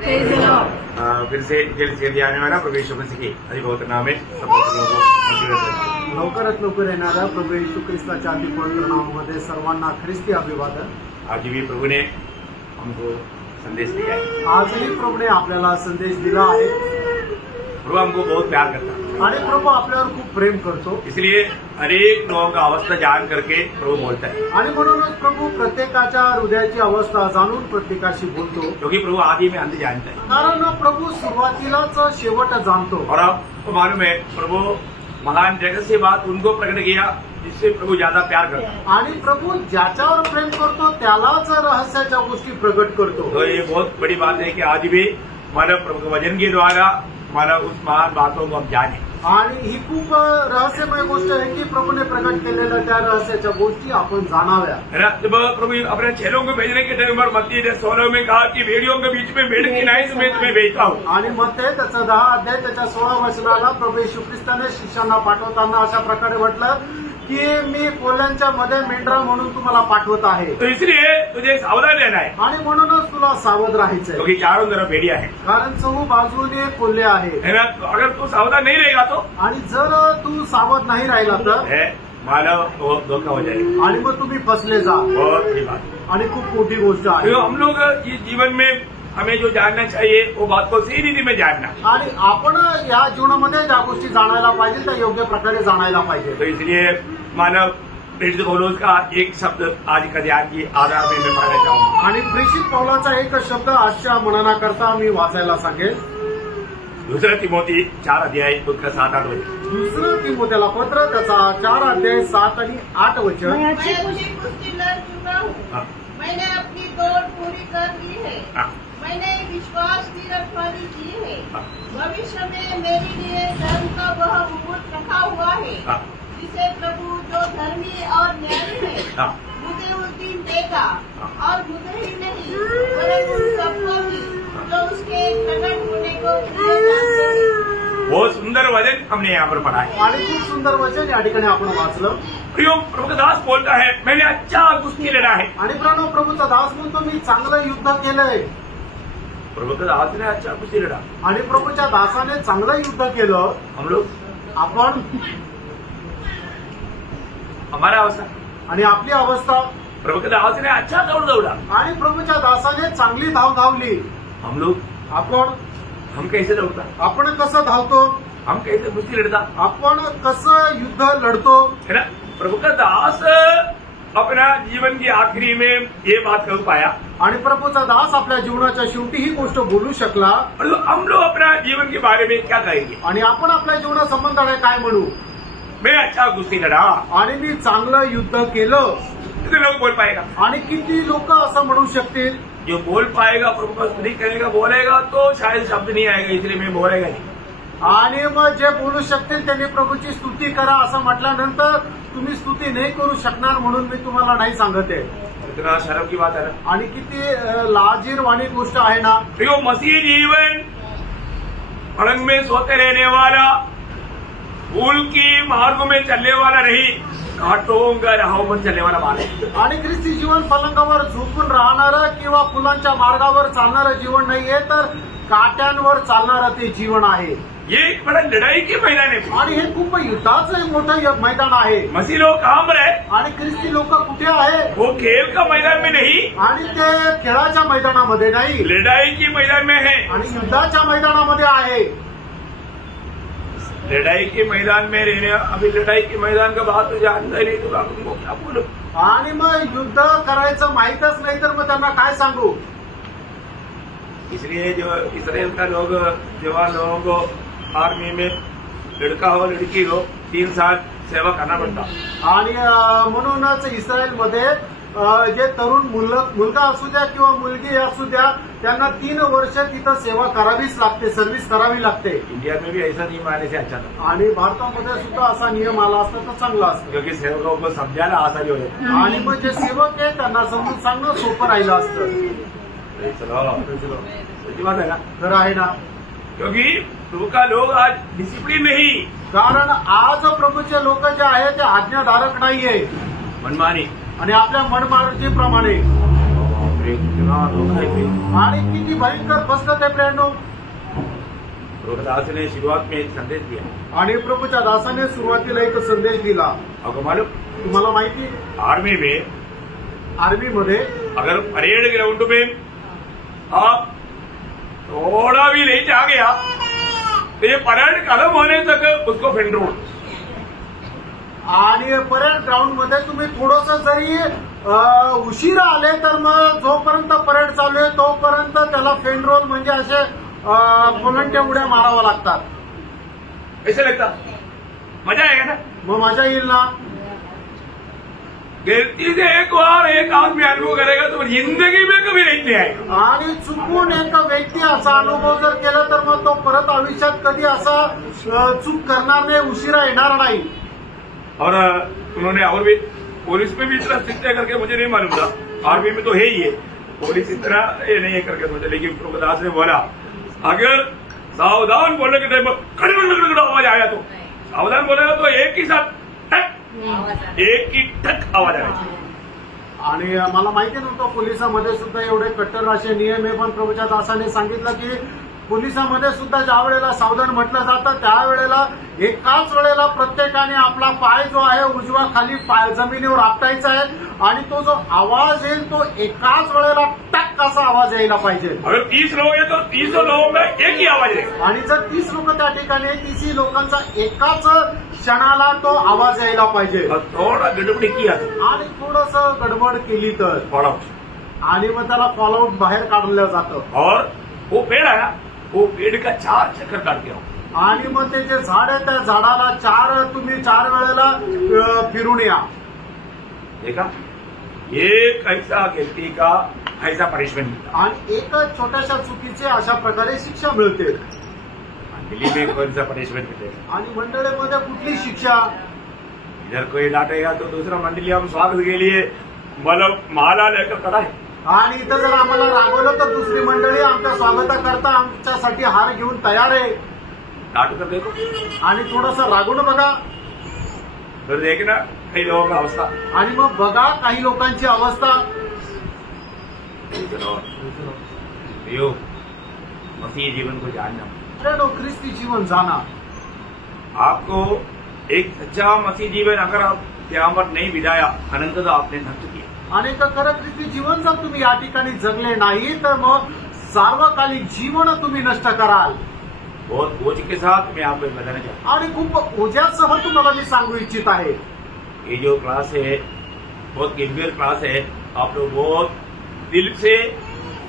फिर से जेल से आने वाला प्रभु यीशु मसीह के अधिपवित्र नाम में समस्त लोगों को लवकरात लवकर येणाऱ्या प्रभू येशू ख्रिस्ताच्या अधिपवित्र नामामध्ये सर्वांना ख्रिस्ती अभिवादन। आज भी प्रभु ने हमको संदेश दिया है। आजही प्रभूने आपल्याला संदेश दिला आहे प्रभु हमको बहुत प्यार करता है, आणि प्रभू आपल्यावर खूप प्रेम करतो। इसलिए अनेक लोगों का अवस्था जान करके प्रभु बोलता है, आणि म्हणूनच प्रभू प्रत्येकाच्या हृदयाची अवस्था जाणून प्रत्येकाशी बोलतो, क्योंकि प्रभु आदि में अंत जानता है। कारण प्रभू सुरुवातीलाच शेवट जाणतो। और आपको मालूम है प्रभु महान जगत से बात उनको प्रकट किया जिससे प्रभु ज्यादा प्यार करता है। आणि प्रभू ज्याच्यावर प्रेम करतो त्यालाच रहस्याच्या गोष्टी प्रकट करतो। तो ये बहुत बड़ी बात है कि आज भी मानव प्रभु के वचन के द्वारा मानव उस महान बातों को हम जाने। आणि ही खूप रहस्यमय गोष्ट आहे की प्रभूने प्रकट केलेल्या त्या रहस्याच्या गोष्टी आपण जाणाव्या। है ना। जब प्रभु अपने चेलों को भेजने के टाइम पर मत्ती 16 में कहा कि भेड़ियों के बीच में भेड़ की नाई मैं तुम्हें भेजता हूँ, आणि मग ते त्याचा 10 अध्याय त्याच्या 16 वचनाला प्रभू येशू ख्रिस्ताने शिष्यांना पाठवताना अशा प्रकारे म्हटलं की मी कोल्ह्यांच्या मध्ये मेंढरा म्हणून तुम्हाला पाठवत आहे। तो इसलिए तुझे सावधान रहना है, आणि म्हणूनच तुला सावध राहायचंय, क्योंकि चारों तरफ भेड़िया है। कारण चहू बाजूने कोल्हे आहे। है ना। तो अगर तू सावधान नहीं रहेगा तो आणि जर तू सावध नाही राहिला तर है मानव बहुत धोखा हो जाएगा। आणि मग तुम्ही फसले जा, बहुत बड़ी बात। आणि खूप मोठी गोष्ट आहे। तो हम लोग ये जीवन में हमें जो जानना चाहिए वो बात को सही रीति में जानना। आणि आपण या जीवनामध्ये ज्या गोष्टी जाणायला पाहिजे त्या योग्य प्रकारे जाणायला पाहिजे। तो इसलिए मानव प्रेरित पौलुस का एक शब्द आज का ध्यान की आधार में मैं पढ़ना चाहूंगा। आणि प्रेषित पौलाचा एक शब्द आजच्या मननाकरता मी वाचायला सांगेल। दूसरा तिमोथी 4 अध्याय उसका 7-8 वचन। दुसरं तिमोथेला पत्र त्याचा 4 अध्याय 7 आणि 8 वचन। मैं अच्छी कुश्ती लड़ चुका हूँ, हाँ। मैंने अपनी दौड़ पूरी कर ली है, हाँ। मैंने विश्वास की रखवाली की है। हाँ। भविष्य में मेरे लिए धर्म का वह मुकुट रखा हुआ है, हाँ। जिसे प्रभु जो धर्मी और न्यायी है हाँ। मुझे उस दिन देगा, हाँ। और मुझे ही नहीं परंतु सबको भी जो उसके प्रकट होने को प्रिय जानते हैं। बहुत सुंदर वचन हमने यहाँ पर पढ़ा है। आणि खूप सुंदर वचन या ठिकाणी आपण वाचलं। प्रियो प्रभु का दास बोलता है मैंने अच्छा कुश्ती लड़ा है। आणि प्रभूचा दास म्हणतो मी चांगलं युद्ध केलंय। प्रभु का दास ने अच्छा कुश्ती लड़ा, आणि प्रभूच्या दासाने चांगलं युद्ध केलं। हम लोग आपण हमारा अवस्था आणि आपली अवस्था, प्रभु के दास ने अच्छा दौड़ दौड़ा, आणि प्रभूच्या दासाने चांगली धाव धावली। हम लोग हम कैसे दौड़ता, आपण कसं धावतो, हम कैसे कुश्ती लड़ता, आपण कसं युद्ध लढतो। है ना। प्रभु का दास अपना जीवन की आखिरी में ये बात कर पाया, आणि प्रभूचा दास आपल्या जीवनाच्या शेवटी ही गोष्ट बोलू शकला। और हम लोग अपना जीवन के बारे में क्या कहेंगे, आणि आपण आपल्या जीवनासंबंधाने काय म्हणू, मैं अच्छा कुश्ती लड़ा, आणि मी चांगलं युद्ध केलं। कितने लोग बोल पाएगा, आणि किती लोक असं म्हणू शकतील। जो बोल पाएगा प्रभु का स्तुति करेगा बोलेगा तो शायद शब्द नहीं आएगा, इसलिए मैं बोलेगा नहीं। आणि मग जे बोलू शकतील त्यांनी प्रभूची स्तुती करा असं म्हटल्यानंतर तुम्ही स्तुती नाही करू शकणार, म्हणून मी तुम्हाला नाही सांगत आहे। इतना शर्म की बात है ना। आणि किती लाजीरवाणी गोष्ट आहे ना। देखो मसीह जीवन पलंग में सोते रहने वाला, फूल की मार्ग में चलने वाला नहीं, कांटों का राहों पर चलने वाला मार्ग है। आणि ख्रिस्ती जीवन पलंगावर झोपून राहणारं किंवा फुलांच्या मार्गावर चालणारं जीवन नाहीये, तर काट्यांवर चालणारं ते जीवन आहे। ये एक बड़ा लड़ाई के मैदान है, आणि हे खूप युद्धाचं मोठं मैदान आहे। मसीह लोग कहाँ पर है, आणि ख्रिस्ती लोक कुठे आहे, वो खेल का मैदान में नहीं, आणि ते खेळाच्या मैदानामध्ये नाही, लड़ाई के मैदान में है। आणि युद्धाच्या मैदानामध्ये आहे। लड़ाई के मैदान में रहने, अभी लड़ाई के मैदान का बात तो जानता ही नहीं, तो आप उनको क्या बोलो। आणि मग युद्ध करायचं माहीतच नाही तर मग त्यांना काय सांगू। इसलिए जो इसराइल का लोग जवान लोगों को आर्मी में लड़का हो लड़की हो 3 साल सेवा करना पड़ता। आणि म्हणूनच इस्रायलमध्ये जे तरुण मुलगा असू द्या किंवा मुलगी असू द्या त्यांना 3 वर्ष तिथं सेवा करावीच लागते, सर्व्हिस करावी लागते। इंडिया में भी ऐसा नियम आने से अच्छा था, आणि भारतामध्ये सुद्धा असा नियम आला असता तर चांगला असतं, क्योंकि सेवकों को समझाना आसानी हो जाती। आणि मग जे सेवक आहे त्यांना समजून सांगणं सोपं राहिलं असतं। चलो सच्ची बात है ना, खरं आहे ना। क्योंकि प्रभु का लोग आज डिसिप्लिन नहीं, कारण आज प्रभूचे लोक जे आहेत ते आज्ञाधारक नाहीये, मनमानी आणि आपल्या मनमारुतीप्रमाणे कितना धोखा है। आणि किती भयंकर फसगत आहे प्रियांनो. प्रभुदास ने शुरुआत में एक संदेश दिया, आणि प्रभूच्या दासाने सुरुवातीला एक संदेश दिला. आपको मालूम तुम्हाला माहिती, आर्मी में आर्मी मध्ये अगर परेड ग्राउंड में आप थोड़ा भी लेट आ गया तो ये परेड खत्म होने तक उसको फेंड रोड. आणि परेड ग्राउंड मध्ये तुम्ही थोडस जरी उशिरा आले तर मग जोपर्यंत परेड चालू आहे तोपर्यंत त्याला फेंड रोल म्हणजे असे कोलंट्या उड्या माराव्या लागतात. ऐसे लगता मजा आएगा ना. मग मजा येईल ना. गलती से एक बार एक आदमी अनुभव करेगा तो जिंदगी में कभी नहीं आएगा. आणि चुकून एक व्यक्ती असा अनुभव जर केला तर मग तो परत आयुष्यात कधी असा चूक करणार नाही, उशिरा येणार नाही. और उन्होंने और भी पुलिस में भी इतना स्ट्रिक्ट है करके मुझे नहीं मालूम था. आर्मी में तो है ही है, पुलिस इतना ये नहीं है करके मुझे. लेकिन प्रभुदास ने बोला अगर सावधान बोलने के टाइम खड़ आवाज आया तो सावधान बोलेगा तो एक ही साथ एक ही ठक आवाज आएगी. आणि मला माहिती नव्हतं पोलिसांमध्ये सुद्धा एवढे कट्टर असे नियम आहे. पण प्रभूच्या दासाने सांगितलं की पोलिसांमध्ये सुद्धा ज्या वेळेला सावधान म्हटलं जातं त्यावेळेला एकाच वेळेला प्रत्येकाने आपला पाय जो आहे उजवा खाली पाय जमिनीवर आपटायचा आहे आणि तो जो आवाज येईल तो एकाच वेळेला टक असा आवाज यायला पाहिजे. अगर 30 लोग हैं तो 30 लोगों में एक ही आवाज है. आणि जर 30 लोक त्या ठिकाणी 30 लोकांचा एकाच क्षणाला तो आवाज यायला पाहिजे. थोड़ा गडबडी किया आणि थोडस गडबड केली तर आणि मग त्याला फॉलोआउट बाहेर काढलं जातं. और वो पेड़ है ना, वो पेड़ का 4 चक्कर काट के आओ. आणि मग ते जे झाड आहे त्या झाडाला तुम्ही 4 वेळेला फिरून या. देखा एक ऐसा गलती का ऐसा पनिशमेंट मिलता. आणि एक छोट्याशा चुकीचे अशा प्रकारे शिक्षा मिळते. दिल्ली में कौन सा पनिशमेंट मिलेगा. आणि मंडळीमध्ये कुठली शिक्षा. इधर कोई डांटेगा तो दूसरा मंडली हम स्वागत के लिए मतलब माला लेकर खड़ा है. आणि इथं जर आम्हाला रागवलं तर दुसरी मंडळी आमच्या स्वागताकरता आमच्यासाठी हार घेऊन तयार आहे. डांट कर देखो आणि थोडंसं रागवून बघा. फिर देखना कई लोगों का अवस्था. आणि मग बघा काही लोकांची अवस्था. यो मसीह जीवन को जानना, प्रिय ख्रिस्ती जीवन जाना. आपको एक सच्चा मसीह जीवन अगर आप यहाँ पर नहीं बिताया अनंत तो आपने नष्ट किया. आणि खरं ख्रिस्ती जीवन जर तुम्ही या ठिकाणी जगले नाही तर मग सार्वकालिक जीवन तुम्ही नष्ट कराल. बहुत बोझ के साथ मैं आपको बताना चाहता हूँ. आणि खूप ओझ्यासह तुम्हाला मी सांगू इच्छित आहे. ये जो क्लास है बहुत गंभीर क्लास है. आप लोग बहुत दिल से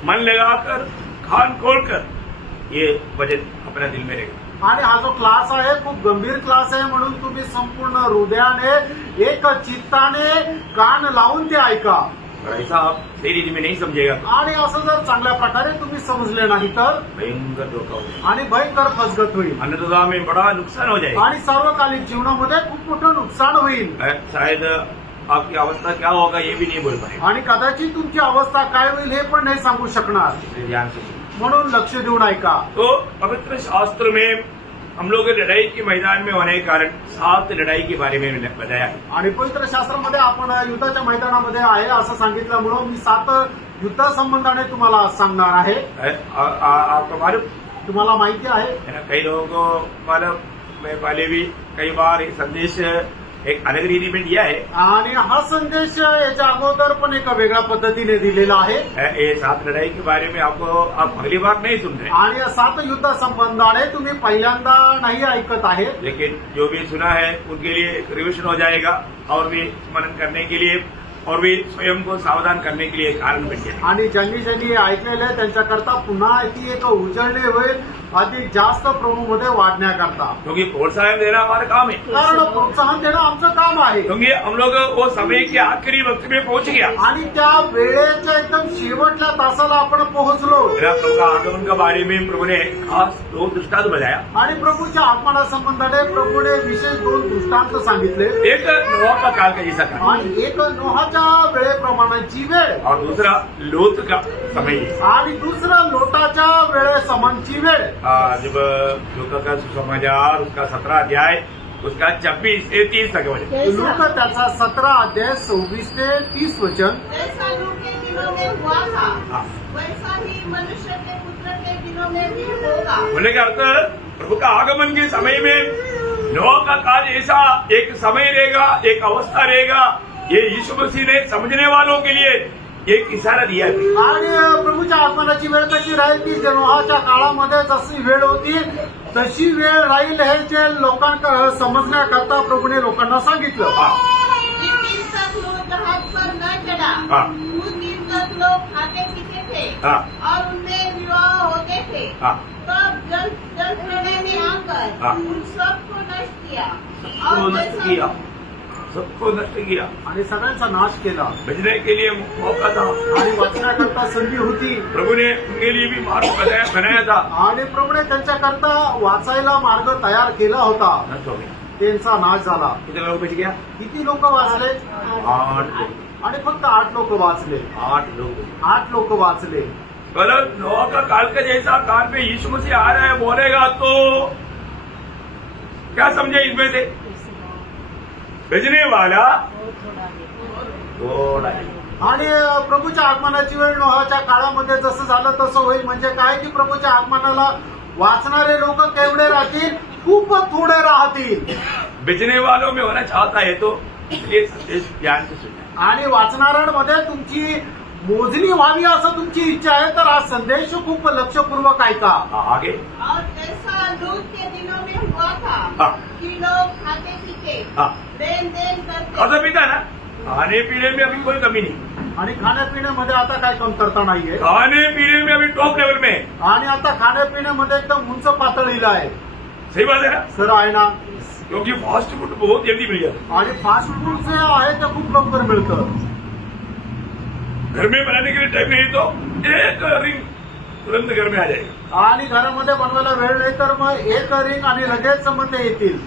मन लगाकर कान खोलकर ये वचन अपना दिल में रखें. आणि हा जो क्लास आहे खूप गंभीर क्लास आहे म्हणून तुम्ही संपूर्ण हृदयाने एक चित्ताने कान लावून ते ऐका. और ऐसा आप सही रीति में नहीं समझेगा तो आणि असं जर चांगल्या प्रकारे तुम्ही समजले नाही तर भयंकर धोखा हो जाएगा. आणि भयंकर फसगत होईल. अन्नदाता में बड़ा नुकसान हो जाएगा. आणि सार्वकालिक जीवनामध्ये खूप मोठं नुकसान होईल. शायद आपकी अवस्था क्या होगा ये भी नहीं बोल पाएगा. आणि कदाचित तुमची अवस्था काय होईल हे पण नाही सांगू शकणार. इसलिए ध्यान से सुनो. म्हणून लक्ष देऊन ऐका. तो पवित्र शास्त्र में हम लोग लड़ाई के मैदान में होने के कारण 7 लड़ाई के बारे में बताया है. आणि पवित्र शास्त्रामध्ये आपण युद्धाच्या मैदानामध्ये आहे असं सांगितल्यामुळं मी 7 युद्धासंबंधाने तुम्हाला सांगणार आहे. आपको मालूम तुम्हाला माहिती आहे. है ना, कई लोगों को मालूम. मैं पहले भी कई बार ये संदेश एक अलग रीति में दिया है. आणि हा संदेश याच्या अगोदर पण एका वेगळ्या पद्धतीने दिलेला आहे. ये 7 लड़ाई के बारे में आपको आप अगली बार नहीं सुन रहे, आणि या 7 युद्ध संबंधाने तुम्ही पहिल्यांदा नाही ऐकत आहे. लेकिन जो भी सुना है उनके लिए एक रिविजन हो जाएगा और भी मनन करने के लिए और भी स्वयं को सावधान करने के लिए कारण बन जाए. आणि ज्यांनी ऐकलेलं आहे त्यांच्याकरता पुन्हा ती एक उजळणी होईल अधिक जास्त प्रभूमध्ये वाढण्याकरता. क्योंकि प्रोत्साहन देना हमारा काम है. कारण प्रोत्साहन देणं आमचं काम आहे. क्योंकि हम लोग वो समय के आखिरी वक्त में पहुंच गया. आणि त्या वेळेच्या एकदम शेवटल्या तासाला आपण पोहोचलो. प्रभु का आगमन के बारे में प्रभु ने खास 2 दृष्टांत बताया. आणि प्रभूच्या आगमना संबंधाने प्रभूने विशेष 2 दृष्टांत सांगितले. एक नोह का काल का जैसा काल आणि एक नोहाच्या वेळेप्रमाणाची वेळ और दूसरा लोत का समय. आणि दुसरं लोटाच्या वेळेसमानची वेळ. जब लोत का सुसमाचार उसका 17 अध्याय उसका 26 से 30 तक वचन. लूका त्याचा 17 अध्याय 26 ते 30 वचन. जैसा लू के दिनों में हुआ था हाँ। वैसा ही मनुष्य के पुत्र के दिनों में भी होगा। बोलने का अर्थ प्रभु का आगमन के समय में नोह का काल ऐसा एक समय रहेगा, एक अवस्था रहेगा। ये यीशु मसीह ने समझने वालों के लिए एक इशारा दिया है। आणि प्रभूच्या आगमनाची वेळ कशी राहील की नोहाच्या काळामध्ये जशी वेळ होती तशी वेळ राहील हे जे लोकांना समजण्याकरता प्रभूने लोकांना सांगितलं। हाँ, जिस दिन तक लोग जहाज पर न चढ़ा हाँ। उस दिन तक लोग खाते पीते थे हाँ। और उनमें विवाह होते थे। हाँ। तब जल प्रलय ने आकर हाँ। उन सबको नष्ट किया सबको और नष्ट किया, सबको नष्ट किया। आणि सगळ्यांचा नाश केला बचने के लिए मौका था, आणि वाचण्याकरता संधी होती प्रभु ने उनके लिए भी मार्ग बनाया था, आणि प्रभूने त्यांच्याकरता वाचायला मार्ग तयार केला होता। नष्ट हो गया। त्यांचा नाश झाला। कितने लोग बच गया? किती लोक वाचले? 8 लोग। आणि फक्त 8 लोक वाचले। 8 लोग। 8 लोक वाचले। गलत नोह का काल का जैसा काल में यीशु मसीह आ रहा है बोलेगा तो क्या समझे इसमें से? भेजने वाला थोड़ा है। आणि प्रभूच्या आगमनाची वेळ नोहाच्या काळामध्ये जसं झालं तसं होईल। म्हणजे काय की प्रभूच्या आगमनाला वाचणारे लोक केवढे राहतील? खूप थोडे राहतील। बेचने वालों में होना चाहता है तो ये संदेश ध्यान से सुनना। आणि वाचणाऱ्यांमध्ये तुमची मोजणी व्हावी असं तुमची इच्छा आहे तर हा संदेश खूप लक्षपूर्वक ऐका। आगे और ऐसा लूत के दिनों में हुआ था हाँ। कि लोग खाते पीते हाँ। लेन देन करते खाना पीता ना, खाने पीने में अभी कोई कमी नहीं, आणि खाण्यापिण्यामध्ये आता काय कमतरता नाहीये। खाने पीने में अभी टॉप लेवल में है। आणि आता खाण्यापिण्यामध्ये एकदम उंच पातळीला आहे। सही बात है ना, सर आहे ना। क्योंकि फास्ट फूड बहुत जल्दी मिल जाता आणि फास्ट फूड जे आहे ते खूप लवकर मिळतं। है। घर में बनाने के लिए टाइम नहीं तो एक रिंग तुरंत घर में आ जाएगा। आणि घरामध्ये बनवायला वेळ नाही तर मग एक रिंग आणि लगेच मग ते येतील।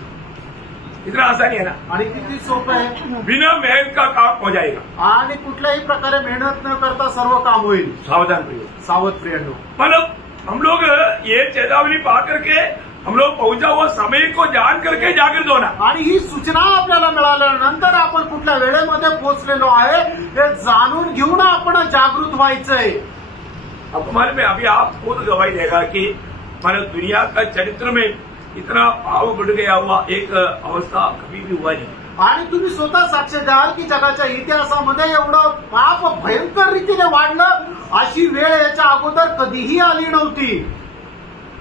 इतना आसानी है ना, आणि किती सोपं आहे। बिना मेहनत का काम हो जाएगा। आणि कुठल्याही प्रकारे मेहनत न करता सर्व काम होईल। सावधान रहिए। सावध प्रियांनो, मतलब हम लोग ये चेतावनी पा करके हम लोग पहुंचा हुआ समय को जान करके जागृत होना। आणि ही सूचना आपल्याला मिळाल्यानंतर आपण कुठल्या वेळेमध्ये पोहोचलेलो आहे हे जाणून घेऊन आपण जागृत व्हायचंय। अब मालूम है, अभी आप खुद गवाही देगा कि मानव दुनिया का चरित्र में इतना पाव बढ़ गया हुआ एक अवस्था कभी भी हुआ नहीं। आणि तुम्ही स्वतः साक्ष द्याल की जगाच्या इतिहासामध्ये एवढं पाप भयंकर रीतीने वाढलं अशी वेळ याच्या अगोदर कधीही आली नव्हती।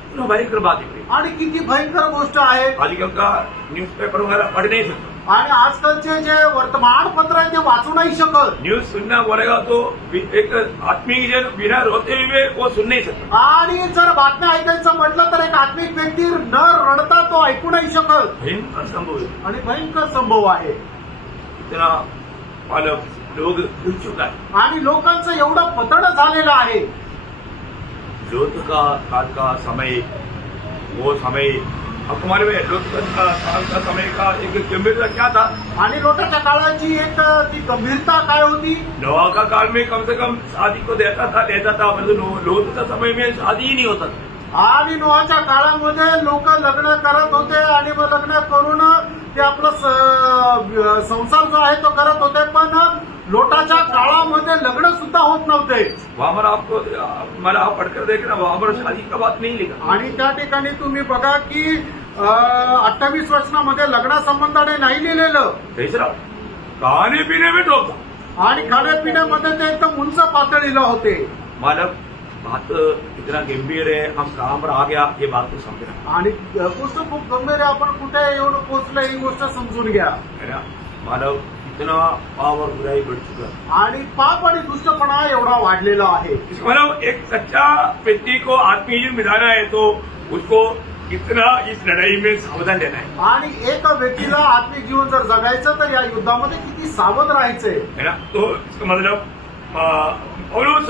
इतना भयंकर बात है। आणि किती भयंकर गोष्ट आहे। आजकल का न्यूज़पेपर वगैरह पढ़ नहीं सकता, आणि आजकालचे जे वर्तमानपत्र आहे ते वाचू नाही शकत। न्यूज सुनना बोलेगा तो एक आत्मिक जन बिना रोते हुए वो सुन नहीं सकता। आणि जर बातम्या ऐकायचं म्हटलं तर एक आत्मिक व्यक्ती न रडता तो ऐकू नाही शकत। भयंकर संभव है। आणि भयंकर संभव आहे। इतना मानव लोग डूब चुका है। आणि लोकांचं एवढं पतन झालेलं आहे। लोथ का काल का समय, वो समय आपको मालूम है, लोथ का काल का समय का एक गंभीरता क्या था? आणि लोटाच्या काळाची एक ती गंभीरता काय होती? नोआ का काल में कम से कम शादी को लेता था, मतलब लोथ का समय में शादी ही नहीं होता था। आणि नोहाच्या काळामध्ये लोक लग्न करत होते आणि मग लग्न करून ते आपलं संसार जो आहे तो करत होते, पण लोटाच्या काळामध्ये लग्न सुद्धा होत नव्हते। वहां पर आपको मला आप पढ़कर देखे ना, वहां पर शादी का बात नहीं लिखा। आणि त्या ठिकाणी तुम्ही बघा की 28 वचनामध्ये लग्न संबंधाने नाही लिहिलेलं। तीसरा खाने पीने में टॉप था। आणि खाण्यापिण्यामध्ये ते एकदम उंच पातळीला होते। मालक बात इतना गंभीर है, हम कहाँ पर आ गया ये बात को समझना आणि गोष्ट खूप गंभीर आहे। आपण कुठे एवढं पोहोचलं ही गोष्ट समजून घ्या। है ना। मानव इतना पाप और बुराई बढ़ चुका है। आणि पाप आणि दुष्टपणा एवढा वाढलेला आहे। मतलब एक सच्चा व्यक्ति को आत्मीय जीवन मिलाना है तो उसको इतना इस लड़ाई में सावधान रहना है। आणि एक व्यक्तीला आत्मिक जीवन जर जगायचं तर या युद्धामध्ये किती सावध राहायचंय, है ना। तो इसका मतलब पौलुस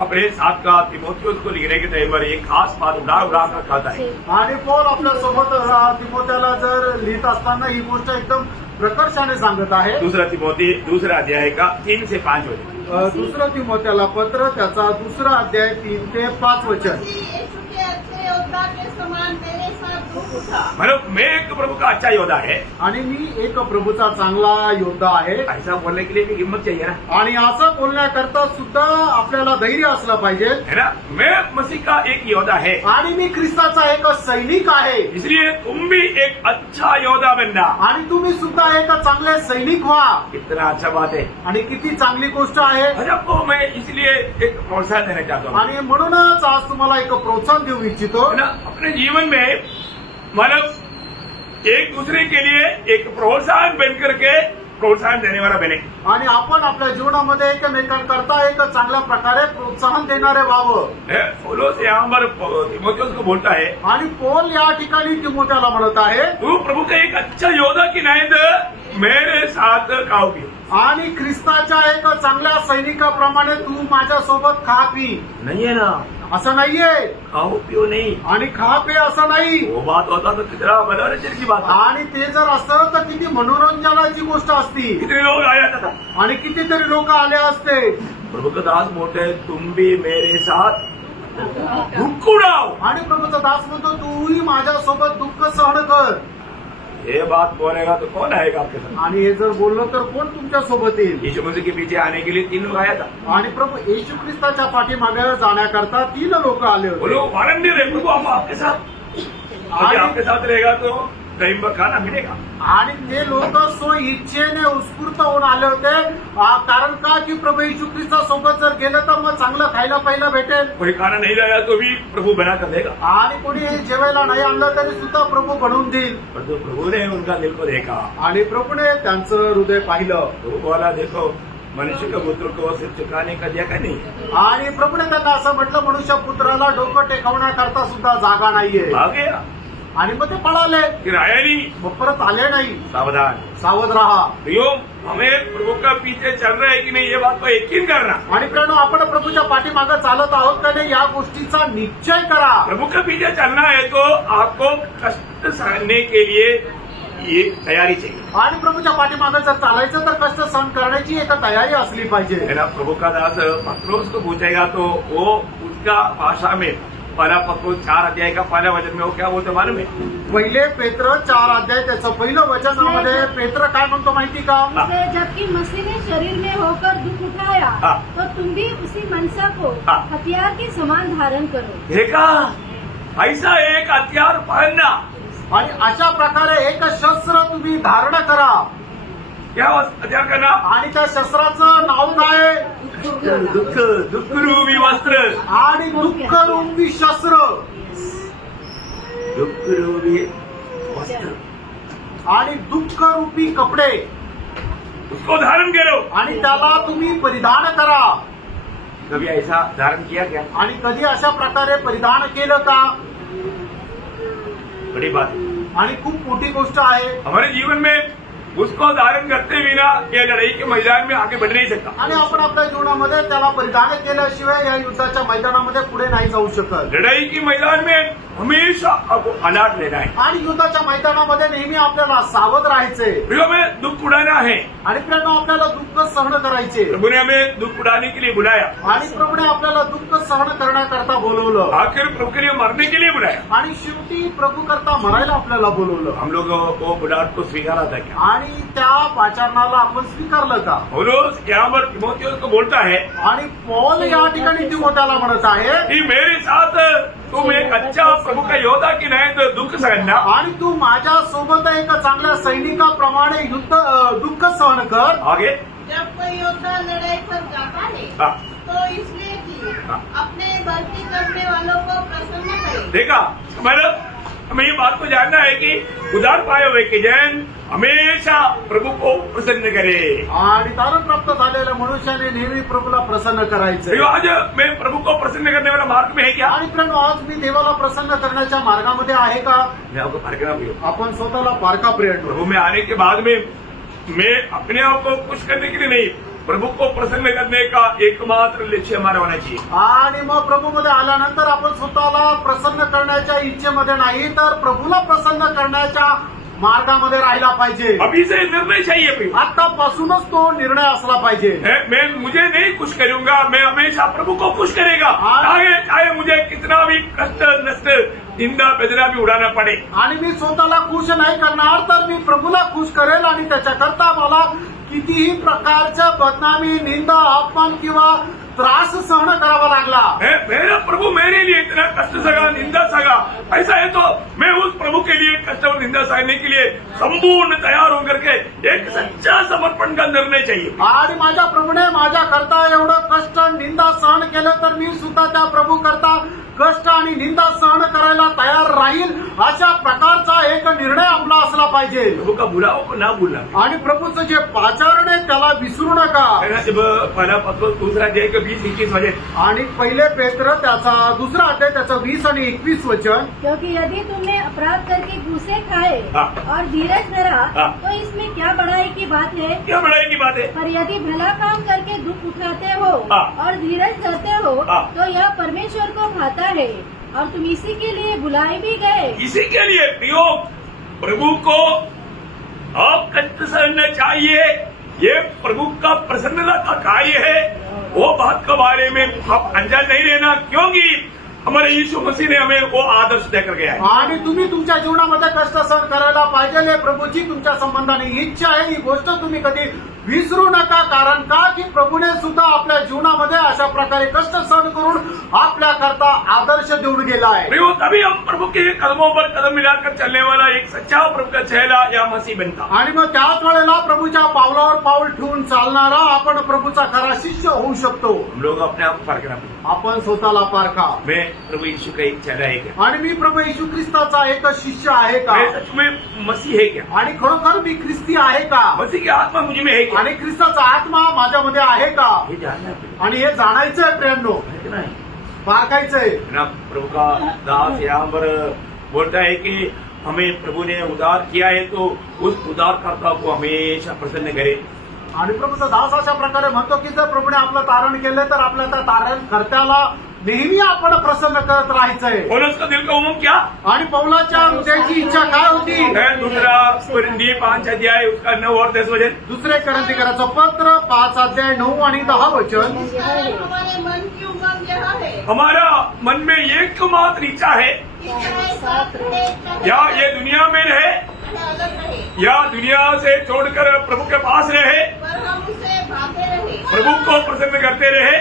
अपने साथ का तिमोथियुस को लिखने के टाइम पर एक खास बात उड़ा कर खाता है। आणि पौल आपल्या सोबत तिमोथ्याला जर लिहित असताना ही गोष्ट एकदम प्रकर्षाने सांगत आहे। दूसरा तिमोथी दूसरा अध्याय का 3 से 5 वचन। दुसरं तिमोथेला पत्र त्याचा 2 अध्याय 3 ते 5 वचन. मसीह यीशु के अच्छे योद्धा के समान मेरे साथ दुख उठा. मतलब मैं एक प्रभु का अच्छा योद्धा है, आणि मी एक प्रभूचा चांगला योद्धा आहे. ऐसा बोलने के लिए भी हिम्मत चाहिए ना, आणि असं बोलण्याकरता सुद्धा आपल्याला धैर्य असलं पाहिजे. है ना. मैं मसीह का एक योद्धा है, आणि मी ख्रिस्ताचा एक सैनिक आहे. इसलिए तुम भी एक अच्छा योद्धा बनना. आणि तुम्ही सुद्धा एक चांगले सैनिक व्हा. कितना अच्छा बात है. आणि किती चांगली गोष्ट आहे. और आपको मैं इसलिए एक प्रोत्साहन देना चाहता हूँ, आणि म्हणूनच आज तुम्हाला एक प्रोत्साहन देऊ इच्छितो. है ना. अपने जीवन में मतलब एक दूसरे के लिए एक प्रोत्साहन बन करके प्रोत्साहन देने वाला बने. आणि आपण आपल्या जीवनामध्ये एकमेकांकरता एक चांगल्या प्रकारे प्रोत्साहन देणारे व्हावं. पौलुस यहाँ पर तिमोथियुस को बोलता है, आणि पौल या ठिकाणी तिमोथेला म्हणत आहे, तू प्रभु का एक अच्छा योद्धा की नाहीत मेरे साथ खाओ पिओ. आणि ख्रिस्ताच्या एक चांगल्या सैनिकाप्रमाणे तू माझ्यासोबत खा पी. नाहीये ना, असं नाहीये. खाओ पिओ नाही. आणि खा पे असं नाही. वो बात होता तो कितना मनोरंजन की बात है. आणि ते जर असतं तर किती मनोरंजनाची गोष्ट असती. कितने लोग आया था. आणि कितीतरी लोक आले असते. प्रभु का दास बोलते तुम भी मेरे साथ दुःख उडाव. आणि प्रभूचा दास म्हणतो तूही माझ्यासोबत दुःख सहन कर. ये बात बोलेगा तो कौन आएगा आपके साथ. आणि हे जर बोललो तर कोण तुमच्या सोबत येईल. यीशु मसीह के पीछे आने के लिए 3 लोग आया था. आणि प्रभू येशू ख्रिस्ताच्या पाठीमागे जाण्याकरता 3 लोक आले वो होते. लोग आनंदी रहे, प्रभु हम आपके साथ. यदि आपके साथ रहेगा तो टाइम पर खाना मिलेगा. आणि ते लोक सो इच्छेने उत्स्फूर्त होऊन आले होते. कारण का की प्रभू येशू ख्रिस्ता सोबत जर गेलं तर मग चांगलं खायला प्यायला भेटेल. कोई खाना नहीं लाया तो भी प्रभु बना कर देगा. आणि कोणी जेवायला नाही आणलं तरी सुद्धा प्रभू बनवून देईल. पर तो प्रभु ने उनका दिल को देखा. आणि प्रभूने त्यांचं हृदय पाहिलं. प्रभु बोला देखो मनुष्य का पुत्र को सिर झुकाने का जगह नहीं. आणि प्रभूने त्यांना असं म्हटलं मनुष्य पुत्राला डोकं टेकवण्याकरता सुद्धा जागा नाहीये. आ गया आणि मग ते पळाले. फिर आया नहीं. मग परत आले नाही. सावधान. सावध राहा. प्रियो हमें प्रभु का पीछे चल रहे हैं कि नहीं ये बात को यकीन करना. आणि प्रियानो आपण प्रभूच्या पाठीमागे चालत आहोत का नाही या गोष्टीचा निश्चय करा. प्रभु के पीछे चलना है तो आपको कष्ट सहने के लिए ये तैयारी चाहिए. आणि प्रभूच्या पाठीमागे जर चालायचं तर कष्ट सहन करण्याची एक तयारी असली पाहिजे. है ना. प्रभु का दास पत्रोस को पूछेगा तो वो उसका भाषा में पहला पत्रोस 4 अध्याय का पहला वचन में वो क्या बोलते मालूम है. पहिले पेत्र 4 अध्याय त्याचं पहिलं वचनामध्ये पेत्र काय म्हणतो माहिती का. उसे जबकि मसीह ने शरीर में होकर दुख उठाया हाँ। तो तुम भी उसी मनसा को हाँ। हथियार के समान धारण करो. देखा ऐसा एक हथियार पहनना. आणि अशा प्रकारे एक शस्त्र तुम्ही धारण करा. क्या हथियार करना. आणि त्या शस्त्राचं नाव काय. दुःख दुःख रूपी वस्त्र. आणि दुःख रूपी शस्त्र. दुःख रूपी वस्त्र आणि दुःख रूपी कपडे. उसको धारण करो. आणि त्याला तुम्ही परिधान करा. कभी ऐसा धारण किया क्या. आणि कधी अशा प्रकारे परिधान केलं का. बड़ी बात है. आणि खूप मोठी गोष्ट आहे. हमारे जीवन में उसको धारण करते बिना ये लड़ाई के मैदान में आगे बढ़ नहीं सकता. आणि आपण आपल्या जीवनामध्ये त्याला परिधान केल्याशिवाय या युद्धाच्या मैदानामध्ये पुढे नाही जाऊ शकत. लड़ाई के मैदान में हमेशा आपको अलर्ट लेना है. आणि युद्धाच्या मैदानामध्ये नेहमी आपल्याला सावध राहायचे. प्रियो में दुख उड़ाना है. आणि प्रेरणा आपल्याला दुःख सहन करायचे. प्रभु ने हमें दुख उड़ाने के लिए बुलाया. आणि प्रभूने आपल्याला दुःख सहन करण्याकरता बोलवलं. आखिर प्रभु के लिए मरने के लिए बुलाया. आणि शेवटी प्रभू करता मरायला आपल्याला बोलवलं. हम लोगों को बुलाहट को स्वीकारा था क्या. आणि त्या पाचारणाला आपण स्वीकारलं का. पौलुस यहाँ पर तिमोथियुस को बोलता है आणि पौल या ठिकाणी तिमोथेला म्हणत आहे कि मेरे साथ तुम एक अच्छा प्रभु का योद्धा की नहीं तो दुख सहना. आणि तू माझ्या सोबत एक चांगल्या सैनिकाप्रमाणे दुःख सहन कर. आगे. जब कोई योद्धा लड़ाई पर जाता है हाँ. तो इसलिए कि हाँ. अपने भर्ती करने वालों को प्रसन्न करे. देखा मतलब हमें ये बात को जानना है कि उदार पाए हुए के जैन हमेशा प्रभु को प्रसन्न करे. आणि तारण प्राप्त झालेल्या मनुष्याने नेहमी प्रभूला प्रसन्न करायचं. आज मैं प्रभु को प्रसन्न करने वाला मार्ग में है क्या. आणि प्रेम आज मी देवाला प्रसन्न करण्याच्या मार्गामध्ये आहे का. मैं आपको पारखना भी हूँ. आपण स्वतःला पारखा प्रियण. प्रभु में आने के बाद में मैं अपने आप को खुश करने के लिए नहीं प्रभु को प्रसन्न करने का एकमात्र लक्ष्य हमारा होना चाहिए. आणि मग प्रभूमध्ये आल्यानंतर आपण स्वतःला प्रसन्न करण्याच्या इच्छेमध्ये नाही तर प्रभूला प्रसन्न करण्याच्या मार्गामध्ये राहिला पाहिजे. अभी से निर्णय चाहिए प्रभु. आतापासूनच तो निर्णय असला पाहिजे. मैं मुझे नहीं खुश करूंगा, मैं हमेशा प्रभु को खुश करेगा. चाहे मुझे कितना भी कष्ट नष्ट निंदा बेदना भी उड़ाना पड़े. आणि मी स्वतःला खुश नाही करणार तर मी प्रभूला खुश करेल आणि त्याच्याकरता मला कितीही प्रकारच्या बदनामी, निंदा, अपमान किंवा त्रास सहन करावा लागला. मेरा प्रभु मेरे लिए इतना कष्ट सगा, निंदा सगा, ऐसा है तो मैं उस प्रभु के लिए कष्ट और निंदा सहने के लिए संपूर्ण तैयार होकर के एक सच्चा समर्पण का निर्णय चाहिए. आणि माझ्या प्रभूने माझ्या करता एवढं कष्ट निंदा सहन केलं तर मी सुद्धा त्या प्रभू करता कष्ट आणि निंदा सहन करायला तयार राहील. अशा प्रकारचा एक निर्णय आपला असला पाहिजे. प्रभु का बुलाओ को ना भूलना. आणि प्रभूचं जे पाचारण आहे त्याला विसरू नका. पहिला पत्र दूसरा अध्याय के 20-21 वचन. आणि पहिले पेत्र त्याचा दुसरा अध्याय त्याचं 20 आणि 21 वचन. क्योंकि यदि तुमने अपराध करके घूसे खाए हाँ। और धीरज धरा हाँ। तो इसमें क्या बड़ाई की बात है. क्या बड़ाई की बात है. पर यदि भला काम करके दुख उठाते हो हाँ। और धीरज धरते हो हाँ। तो यह परमेश्वर को भाता है और तुम इसी के लिए बुलाए भी गए. इसी के लिए प्रियो प्रभु को आप कष्ट सहना चाहिए. ये प्रभु का प्रसन्नता का कार्य है. वो बात के बारे में आप अनजान नहीं रहना, क्योंकि हमारे यीशु मसीह ने हमें वो आदर्श देकर गया है. आणि तुम्ही तुमच्या जीवनामध्ये कष्ट सहन करायला पाहिजे. प्रभूची तुमच्या संबंधाने इच्छा आहे. ही गोष्ट तुम्ही कधी विसरू नका. कारण का की प्रभूने सुद्धा आपल्या जीवनामध्ये अशा प्रकारे कष्ट सहन करून आपल्या करता आदर्श देऊन गेला आहे. प्रियो तभी हम प्रभु के कदमों पर कदम मिलाकर चलने वाला एक सच्चा प्रभु का चेहरा या मसीह बनता. आणि मग त्याच वेळेला प्रभूच्या पावलावर पाऊल ठेवून चालणारा आपण प्रभूचा खरा शिष्य होऊ शकतो. हम लोग अपने आप पार करना. आपण स्वतःला पारखा. मैं प्रभु यीशु का एक चेहरा है क्या. आणि मी प्रभू येशू ख्रिस्ताचा एक शिष्य आहे का. मैं सच में मसीह है क्या. आणि खरोखर मी ख्रिस्ती आहे का. मसीह की आत्मा मुझ में है क्या. आणि ख्रिस्ताचा आत्मा माझ्यामध्ये आहे का. ये जानना है. आणि हे जाणायचं आहे प्रियांनो. है कि नहीं. पारखायचंय. ना प्रभु का दास यहाँ पर बोलता है कि हमें प्रभु ने उद्धार किया है तो उस उद्धारकर्ता को हमेशा प्रसन्न करे. आणि प्रभूचा दास अशा प्रकारे म्हणतो की जर प्रभूने आपलं तारण केलं तर आपल्या त्या तारण कर्त्याला नेहमी आपण प्रसन्न करत राहायचंय. पौलुस का दिल का उमंग क्या. आणि पौलाच्या हृदयाची इच्छा काय होती. है दूसरा कोरिन्थी 5 अध्याय उसका 9 और 10 वचन. दुसरे करंथीकराचं पत्र 5 अध्याय 9 आणि 10 वचन. हमारे मन की उमंग यह है हमारा मन में एकमात्र इच्छा है कि चाहे साथ रहे, चाहे या ये दुनिया में रहे अलग रहे, या दुनिया से छोड़कर प्रभु के पास रहे, पर हम उसे भाते रहे. प्रभु को प्रसन्न करते रहे.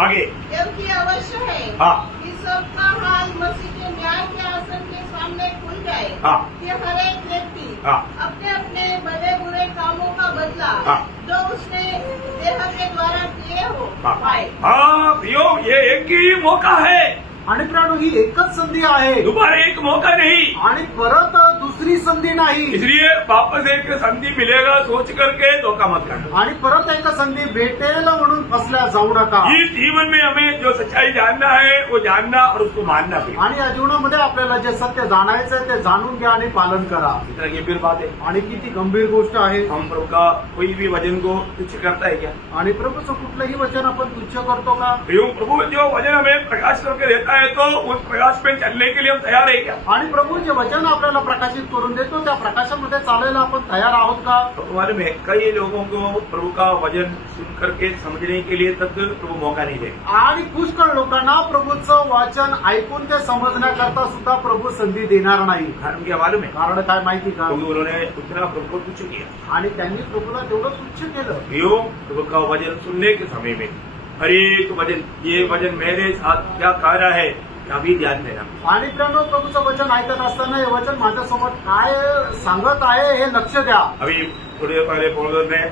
आगे. जबकि अवश्य है हाँ. कि सबका हाल मसीह के न्याय के आसन के सामने खुल जाए. हाँ. कि हर एक व्यक्ति हाँ. अपने अपने भले बुरे कामों का बदला हाँ. जो उसने देह के द्वारा किए हो हाँ. पाए. हाँ प्रियो, ये एक ही मौका है. आणि प्राणू ही एकच संधी आहे. दोबारा एक मौका नहीं. आणि परत दुसरी संधी नाही. इसलिए वापस एक संधि मिलेगा सोच करके धोखा मत करना. आणि परत एक संधी भेटेल म्हणून फसल्या जाऊ नका. इस जीवन में हमें जो सच्चाई जानना है वो जानना और उसको मानना भी. आणि या जीवनामध्ये आपल्याला जे सत्य जाणायचं ते जाणून घ्या आणि पालन करा. इतना गंभीर बात है. आणि किती गंभीर गोष्ट आहे. हम प्रभु का कोई भी वचन को तुच्छ करता है क्या. आणि प्रभूचं कुठलंही वचन आपण तुच्छ करतो का. प्रभु जो वचन हमें प्रकाश करके देता है तो उस प्रकाश में चलने के लिए हम तैयार है क्या. आणि प्रभू जे वचन आपल्याला प्रकाशित करून देतो त्या प्रकाशामध्ये चालायला आपण तयार आहोत का. तो मालूम है कई लोगों को प्रभु का वचन सुन करके समझने के लिए तक प्रभु मौका नहीं दे. आणि पुष्कळ लोकांना प्रभूचं वचन ऐकून ते समजण्याकरता सुद्धा प्रभू संधी देणार नाही. कारण क्या मालूम है. कारण काय माहिती का. क्योंकि उन्होंने उतना प्रभु को तुच्छ किया. आणि त्यांनी प्रभूला तेवढं तुच्छ केलं. यो प्रभु का वचन सुनने के समय में हर एक वचन, ये वचन मेरे साथ क्या कह रहा है अभी ध्यान देना. आणि त्यामुळे प्रभूचं वचन ऐकत असताना हे वचन माझ्यासोबत काय सांगत आहे हे लक्ष द्या. अभी थोड़ी देर पहले पौलुस ने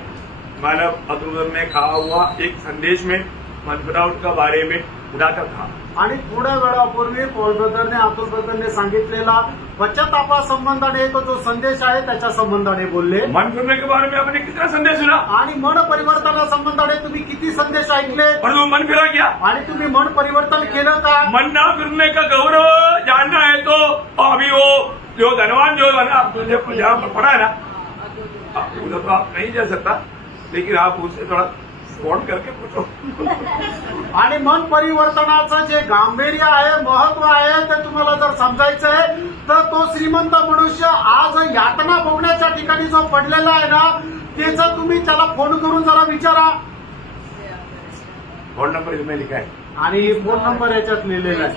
मानव अतुल में कहा हुआ एक संदेश में मनफिरावट का बारे में उठाकर कहा. आणि थोड्या वेळापूर्वी पॉल ब्रदरने अतुल ब्रदरने सांगितलेला पश्चातापा संबंधाने तो जो संदेश आहे त्याच्या संबंधाने बोलले. मन फिरने के बारे में आपने कितना संदेश सुना. आणि मन परिवर्तना संबंधाने तुम्ही किती संदेश ऐकले. और वो मन फिरा क्या. आणि तुम्ही मन परिवर्तन केलं का. मन ना फिरने का गौरव जानना है तो अभी वो जो धनवान जो है ना तुझे जहाँ पर पड़ा है ना उधर तो आप नहीं जा सकता, लेकिन आप उससे थोड़ा फोन करके पूछो। आणि मन परिवर्तनाचं जे गांभीर्य आहे, महत्व आहे, ते तुम्हाला जर समजायचं आहे तर तो श्रीमंत मनुष्य आज यातना भोगण्याच्या ठिकाणी जो पडलेला आहे ना, त्याचा तुम्ही त्याला फोन करून जरा विचारा. फोन नंबर इसमें लिखा है. आणि फोन नंबर याच्यात लिहिलेला आहे.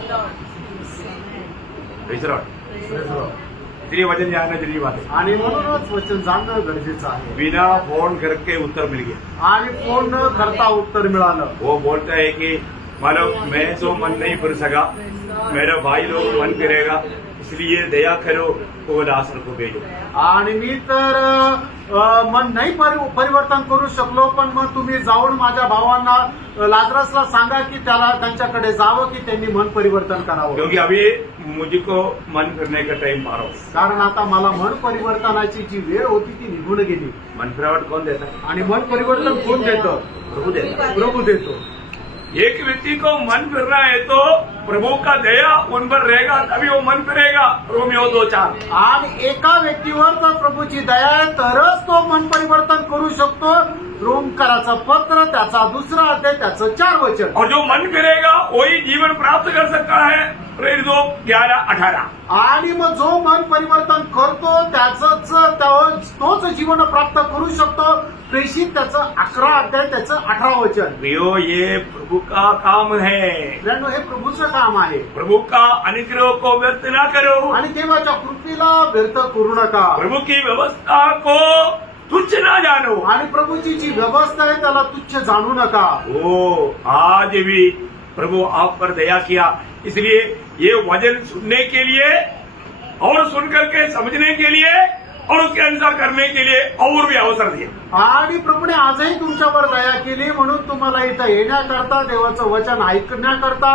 इसलिए वचन जानना जरूरी बात है. आणि म्हणूनच वचन जाणणं गरजेचं आहे. बिना फोन करके उत्तर मिल गया. आणि फोन न करता उत्तर मिळालं. वो बोलता है कि मालूम मैं तो मन नहीं फिर सका, मेरा भाई लोग मन करेगा, इसलिए दया करो तो लाजर को भेजो. आणि मी तर मन नाही परिवर्तन करू शकलो, पण मग तुम्ही जाऊन माझ्या भावांना लाजरसला सांगा की त्याला त्यांच्याकडे जावं की त्यांनी मन परिवर्तन करावं. क्योंकि अभी मुझको मन फिरने का टाइम पार हो. कारण आता मला मन परिवर्तनाची जी वेळ होती ती निघून गेली. मन फिरावट कौन देता है? आणि मन परिवर्तन कोण देतं? प्रभु देता है. प्रभू देतो. एक व्यक्ति को मन फिरना है तो प्रभु का दया उन पर रहेगा, तभी वो मन फिरेगा. रोमियो 2:4. आणि एका व्यक्तीवर जर प्रभूची दया आहे तरच तो मन परिवर्तन करू शकतो. रोमकराचं पत्र त्याचा 2 अध्याय त्याचं 4 वचन. और जो मन फिरेगा वही जीवन प्राप्त कर सकता है. प्रेरित 11:18. आणि मग जो मन परिवर्तन करतो तोच जीवन प्राप्त करू शकतो. प्रेषित त्याचं 11 अध्याय त्याचं 18 वचन. प्रियो, ये प्रभु का काम है. मित्रांनो, हे प्रभूचं काम आहे. प्रभु का अनुग्रह को व्यर्थ ना करो. आणि देवाच्या कृपेला व्यर्थ करू नका. प्रभु की व्यवस्था को तुच्छ ना जानो. आणि प्रभूची जी व्यवस्था आहे त्याला तुच्छ जाणू नका. ओ आज भी प्रभु आप पर दया किया, इसलिए ये वचन सुनने के लिए और सुनकर के समझने के लिए और उसके अनुसार करने के लिए और भी अवसर दिए. आणि प्रभूने आजही तुमच्यावर दया केली म्हणून तुम्हाला इथं येण्याकरता, देवाचं वचन ऐकण्याकरता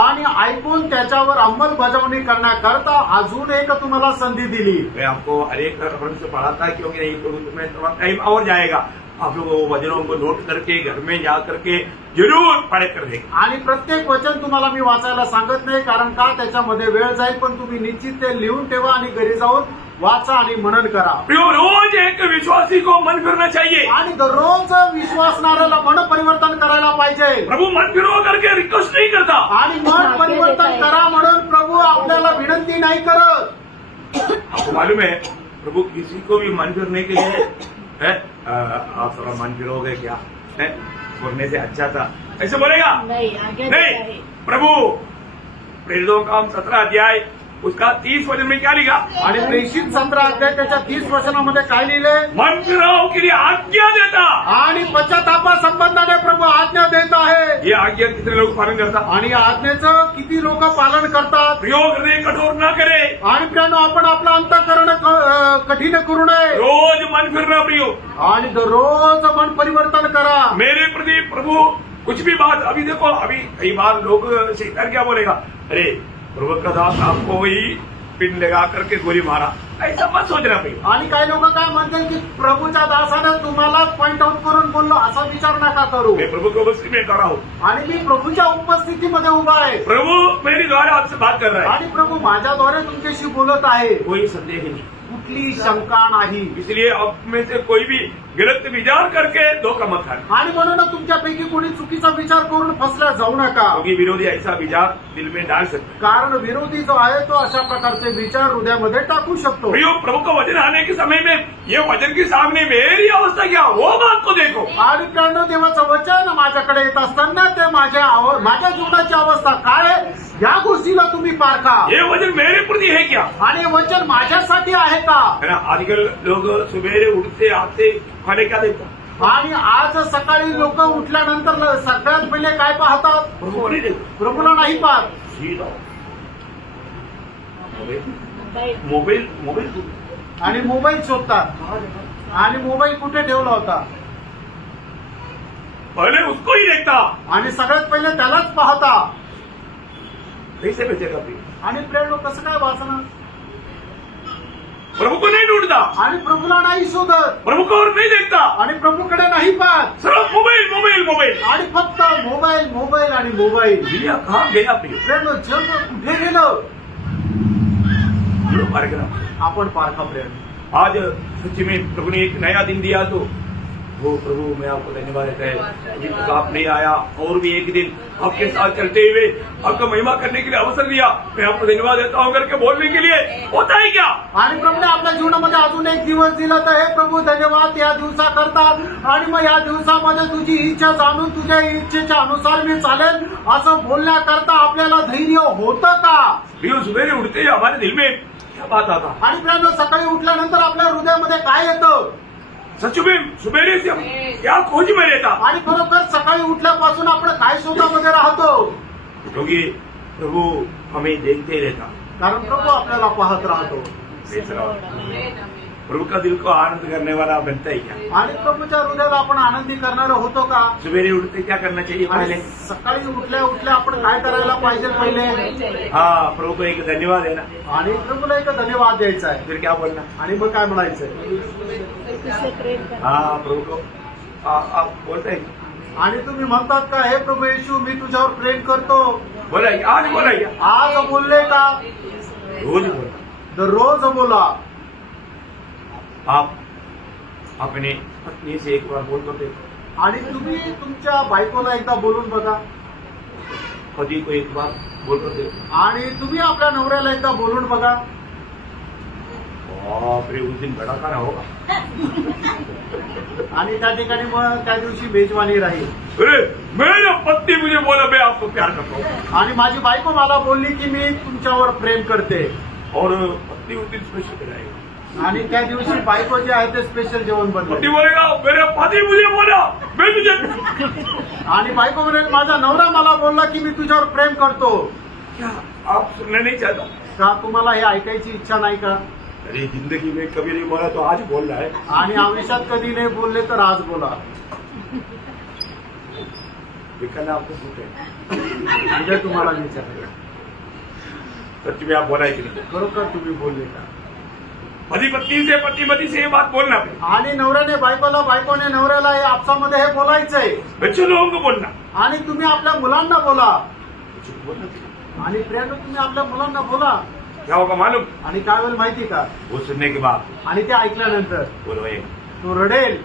आणि ऐकून त्याच्यावर अंमलबजावणी करण्याकरता अजून एक तुम्हाला संधी दिली. मैं आपको हर एक रेफरेंस से पढ़ाता है, क्योंकि नहीं तो उसमें थोड़ा टाइम और जाएगा. आप लोग वो वचनों को नोट करके घर में जा करके जरूर पढ़ कर देंगे. आणि प्रत्येक वचन तुम्हाला मी वाचायला सांगत नाही, कारण का त्याच्यामध्ये वेळ जाईल, पण तुम्ही निश्चित ते लिहून ठेवा आणि घरी जाऊन वाचा आणि मनन करा. रोज एक विश्वासी को मन फिरना चाहिए. आणि दररोज विश्वासणाऱ्याला मन परिवर्तन करायला पाहिजे. प्रभु मन फिरो करके रिक्वेस्ट नहीं करता. आणि मन परिवर्तन करा म्हणून प्रभू आपल्याला विनंती नाही करत. आपको मालूम है, प्रभु किसी को भी मन फिरने के लिए है, आप थोड़ा मन फिरोगे क्या है, बोलने से अच्छा था ऐसे बोलेगा नहीं, आगे नहीं. प्रभु प्रेरितों का 17 अध्याय उसका 30 वचन में क्या लिखा? आणि प्रेषित 17 अध्याय त्याच्या 30 वचनामध्ये काय लिहिले? मन फिराव के लिए आज्ञा देता. आणि पश्चातापा संबंधाने प्रभू आज्ञा देत आहे. ये आज्ञा कितने लोग पालन करता? आणि आज्ञेचं किती लोक पालन करतात? प्रयोग हृदय कठोर ना करे. आणि प्रियानो, आपण आपलं अंतःकरण कठीण करू नये. रोज मन फिरना प्रियो. आणि दररोज मन परिवर्तन करा. मेरे प्रति प्रभु कुछ भी बात, अभी देखो, अभी कई बार लोग शैतान क्या बोलेगा, अरे प्रभु का दास आपको वही पिन लगा करके गोली मारा, ऐसा मत सोचना भाई. आणि काही लोक काय म्हणतील की प्रभूच्या दासाने तुम्हाला पॉइंट आउट करून बोललो, असा विचार नका करू. मैं प्रभु को उपस्थिति में खड़ा हूँ. आणि मी प्रभूच्या उपस्थितीमध्ये उभा आहे. प्रभु मेरे द्वारा आपसे बात कर रहा है. आणि प्रभू माझ्याद्वारे तुमच्याशी बोलत आहे. कोई संदेह नहीं. कुठली शंका नाही. इसलिए आप में से कोई भी गलत विचार करके धोखा मत खाना. आणि म्हणून तुमच्यापैकी कोणी चुकीचा विचार करून फसल्या जाऊ नका. क्योंकि विरोधी ऐसा विचार दिल में डाल सकते. कारण विरोधी जो आहे तो अशा प्रकारचे विचार हृदयामध्ये टाकू शकतो. प्रियो, प्रभु का वचन आने के समय में ये वचन के सामने मेरी अवस्था क्या, वो बात को देखो. आणि कारण देवाचं वचन माझ्याकडे येत असताना ते माझ्या जीवनाची अवस्था काय आहे या गोष्टीला तुम्ही पारखा. ये वचन मेरे प्रति है क्या? आणि हे वचन माझ्यासाठी आहे का? है ना. आजकल लोग सुबेरे उठते आते खाने क्या देता? आणि आज सकाळी लोक उठल्यानंतर सगळ्यात पहिले काय पाहतात? प्रभु नहीं देता. प्रभूला नाही पाहत. सीधा मोबाईल मोबाईल. आणि मोबाईल शोधतात. आणि मोबाईल कुठे ठेवला होता? पहले उसको ही देखता. आणि सगळ्यात पहिले त्यालाच पाहता. कैसे बचेगा प्रिय? आणि प्रेम कसं काय वाचणार? प्रभु को नहीं ढूंढता. आणि प्रभूला नाही शोधत. प्रभु को और नहीं देखता. आणि प्रभूकडे नाही पाहत. सिर्फ मोबाईल मोबाईल मोबाईल. आणि फक्त मोबाईल मोबाईल आणि मोबाईल. दुनिया कहाँ गया प्रिय? प्रेम जग कुठे गेलं? पार करा. आपण पारखा प्रेम. आज सच में प्रभु ने एक नया दिन दिया तो वो प्रभु मैं आपको धन्यवाद देता है जिन तक आप नहीं आया और भी एक दिन आपके साथ चलते हुए आपका महिमा करने के लिए अवसर दिया, मैं आपको धन्यवाद देता हूँ करके बोलने के लिए होता है क्या? आणि प्रभूने आपल्या जीवनामध्ये अजून एक दिवस दिला तर हे प्रभू धन्यवाद या दिवसाकरता. आणि मग या दिवसामध्ये तुझी इच्छा जाणून तुझ्या इच्छेच्या अनुसार मी चालेल असं बोलण्याकरता आपल्याला धैर्य होतं का? प्रियो सुबेरे उठते ही हमारे दिल में क्या बात आता? आणि प्रियांनो, सकाळी उठल्यानंतर आपल्या हृदयामध्ये काय येतं? सच में सुबेरे से हम क्या खोज में रहता? आणि खरोखर सकाळी उठल्यापासून आपण काय शोधामध्ये राहतो? क्योंकि प्रभु हमें देखते रहता. कारण प्रभू आपल्याला पाहत राहतो. प्रभु का दिल को आनंद करने वाला बनता है क्या? आणि प्रभूच्या हृदयाला आपण आनंदी करणार होतो का? सुबेरे उठते क्या करना चाहिए आणि पहले? सकाळी उठल्या उठल्या आपण काय करायला पाहिजे पहिले? हाँ, प्रभु को एक धन्यवाद है ना. आणि प्रभूला एक धन्यवाद द्यायचा आहे. फिर क्या बोलना? आणि मग काय म्हणायचंय? उससे प्रेम करना. हाँ, प्रभु को आप बोलते हैं आणि तुम्ही म्हणतात का, हे प्रभू येशू मी तुझ्यावर प्रेम करतो? बोला क्या? आज बोला क्या? आज बोलले का? रोज बोला. दररोज बोला. आप अपने पत्नी से एक बार बोल कर देखो. आणि तुम्ही तुमच्या बायकोला एकदा बोलून बघा. पति को एक बार बोल कर देखो. आणि तुम्ही आपल्या नवऱ्याला एकदा बोलून बघा. बाप रे, उस दिन बड़ा खाना होगा. आणि त्या ठिकाणी मग त्या दिवशी मेजवानी राहील. अरे मेरा पत्नी मुझे बोला मैं आपको प्यार करता हूँ आणि माझी बायको मला बोलली की मी तुमच्यावर प्रेम करते. और पत्नी उस दिन स्पेशल कराएगा. आणि त्या दिवशी बायको जे आहे ते स्पेशल जेवण पति बनवते. बोलेगा मेरा पति मुझे बोला मैं तुझे. आणि बायको म्हणेल माझा नवरा मला बोलला की मी तुझ्यावर प्रेम करतो. क्या आप सुनना नहीं चाहता? का तुम्हाला हे ऐकायची इच्छा नाही का? अरे जिंदगी में कभी नहीं बोला तो आज बोल रहा है. आणि आयुष्यात कधी नाही बोलले तर आज बोला. दिखाना आपको सूट है. उद्या तुम्हाला विचार. सच में आप बोला है कि नहीं? खरोखर तुम्ही बोलले का? पति पत्नी से पति पति से ये बात बोलना है. आणि नवऱ्याने बायकोला, बायकोने नवऱ्याला हे आपसामध्ये हे बोलायचंय. बच्चों लोगों को बोलना. आणि तुम्ही आपल्या मुलांना बोला. बच्चों को बोलना चाहिए. आणि प्रियांनो, तुम्ही आपल्या मुलांना बोला. क्या होगा मालूम? आणि काय होईल माहिती का? वो सुनने के बाद आणि ते ऐकल्यानंतर बोलो ये तो रडेल.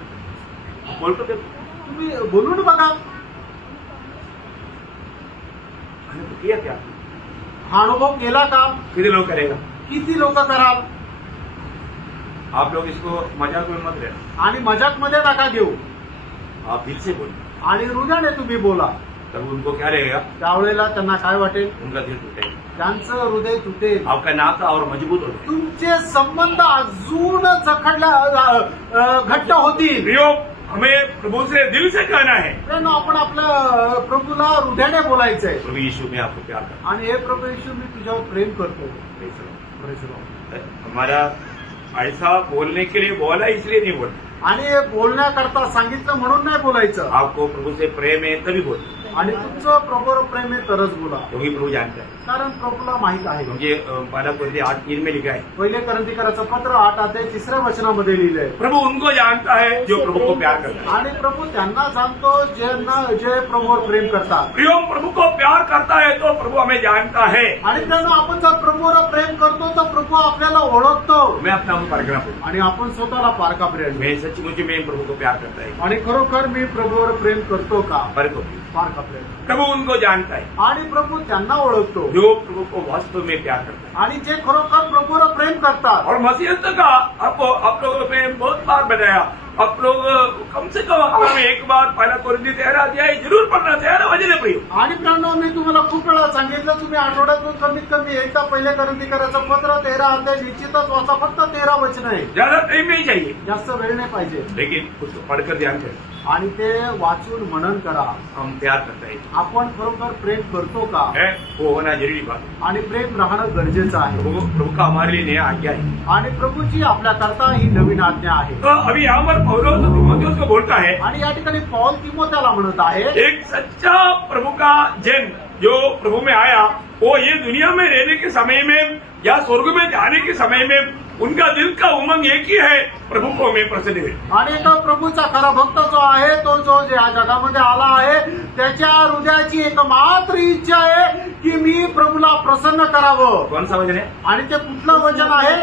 बोल तो देखो. तुम्ही बोलून बघा. मैंने तो किया क्या? हा अनुभव केला का? कितने लोग करेगा? किती लोक कराल? आप लोग इसको मजाक में मत लेना. आणि मजाक मध्ये नका घेऊ. आप दिल से बोलो. आणि हृदयाने तुम्ही बोला. तब उनको क्या रहेगा? त्यावेळेला त्यांना काय वाटेल? उनका दिल टूटेगा. त्यांचं हृदय तुटेल. आपका नाता और मजबूत हो जाएगा. तुमचे संबंध अजून घट्ट होतील. प्रियो, हमें प्रभु से दिल से कहना है, मित्रांनो, आपण आपल्या प्रभूला हृदयाने बोलायचंय. प्रभु यीशु मैं आपको प्यार करता आणि हे प्रभू येशू मी तुझ्यावर प्रेम करतो. हूँ. हमारा ऐसा बोलने के लिए बोला इसलिए नहीं बोलना. आणि हे बोलण्याकरता सांगितलं म्हणून नाही बोलायचं. आपको प्रभु से प्रेम है तभी बोलना. आणि तुमचं प्रभूवर प्रेम आहे तरच बोला. क्योंकि प्रभु जानता है. कारण प्रभूला माहित आहे. क्योंकि पहला कोरिन्थी 8:3 में लिखा है, पहिले करंथीकराचं पत्र 8 अध्याय 3 वचनामध्ये लिहिलंय. प्रभु उनको जानता है जो प्रभु को प्यार करता है. आणि प्रभू त्यांना जाणतो जे प्रभूवर प्रेम करतात. प्रियो, प्रभु को प्यार करता है तो प्रभु हमें जानता है. आणि त्यांना आपण जर प्रभूवर प्रेम करतो तर प्रभू आपल्याला ओळखतो. मैं अपना को परखना पड़ता. आणि आपण स्वतःला पारखा प्रेम. मैं सचमुच में प्रभु को प्यार करता है. आणि खरोखर मी प्रभूवर प्रेम करतो का? परखो. पारखा प्रेम. प्रभु उनको जानता है आणि प्रभू त्यांना ओळखतो जो प्रभु को वास्तव में प्यार करता है. आणि जे खरोखर प्रभूवर प्रेम करतात. और मसीहत का आपको आप लोगों ने बहुत बार बताया. आप लोग कम से कम हफ्ते में एक बार पहला कोरिन्थी 13 अध्याय जरूर पढ़ना. 13 वचन प्रियो. आणि प्राणो, मी तुम्हाला खूप वेळा सांगितलं, तुम्ही आठवड्यातून कमीत कमी एकदा पहिले करंथीकराचं पत्र 13 अध्याय निश्चितच वाचा. फक्त 13 वचन आहे. ज्यादा टाइम नहीं चाहिए, जास्त वेळ नाही पाहिजे. लेकिन उसको पढ़कर ध्यान करें. आणि ते वाचून मनन करा. हम प्यार करते हैं आपण खरोखर प्रेम करतो का? है, वो होना जरूरी बात है. आणि प्रेम राहणं गरजेचं आहे. प्रभु का हमारे लिए नया आज्ञा है. आणि प्रभूची आपल्याकरता ही नवीन आज्ञा आहे. तो अभी यहाँ पर पौलुस तीमुथियुस को बोलता है, आणि या ठिकाणी पौल तिमोथेला म्हणत आहे, एक सच्चा प्रभु का जन जो प्रभु में आया, वो ये दुनिया में रहने के समय में या स्वर्ग में जाने के समय में उनका दिल का उमंग एक ही है, प्रभु को मैं प्रसन्न है. आणि तो प्रभूचा खरा भक्त जो आहे, तो जो या जगामध्ये आला आहे, त्याच्या हृदयाची एकमात्र इच्छा आहे की मी प्रभूला प्रसन्न करावं. कौन सा वचन है? आणि ते कुठलं वचन आहे?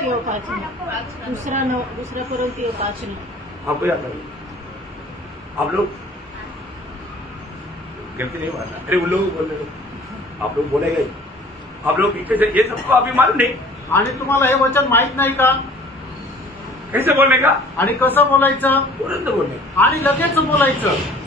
दुसरा कोरिन्थी 5. आपको याद है? आप लोग गलती नहीं मानना, अरे उन लोग बोल रहे आप लोग बोलेगा, आप लोग पीछे से ये सबको अभी मालूम नहीं आणि तुम्हाला हे वचन माहित नाही का? कैसे बोलने का, आणि कसं बोलायचं तुरंत बोलने, आणि लगेच बोलायचं.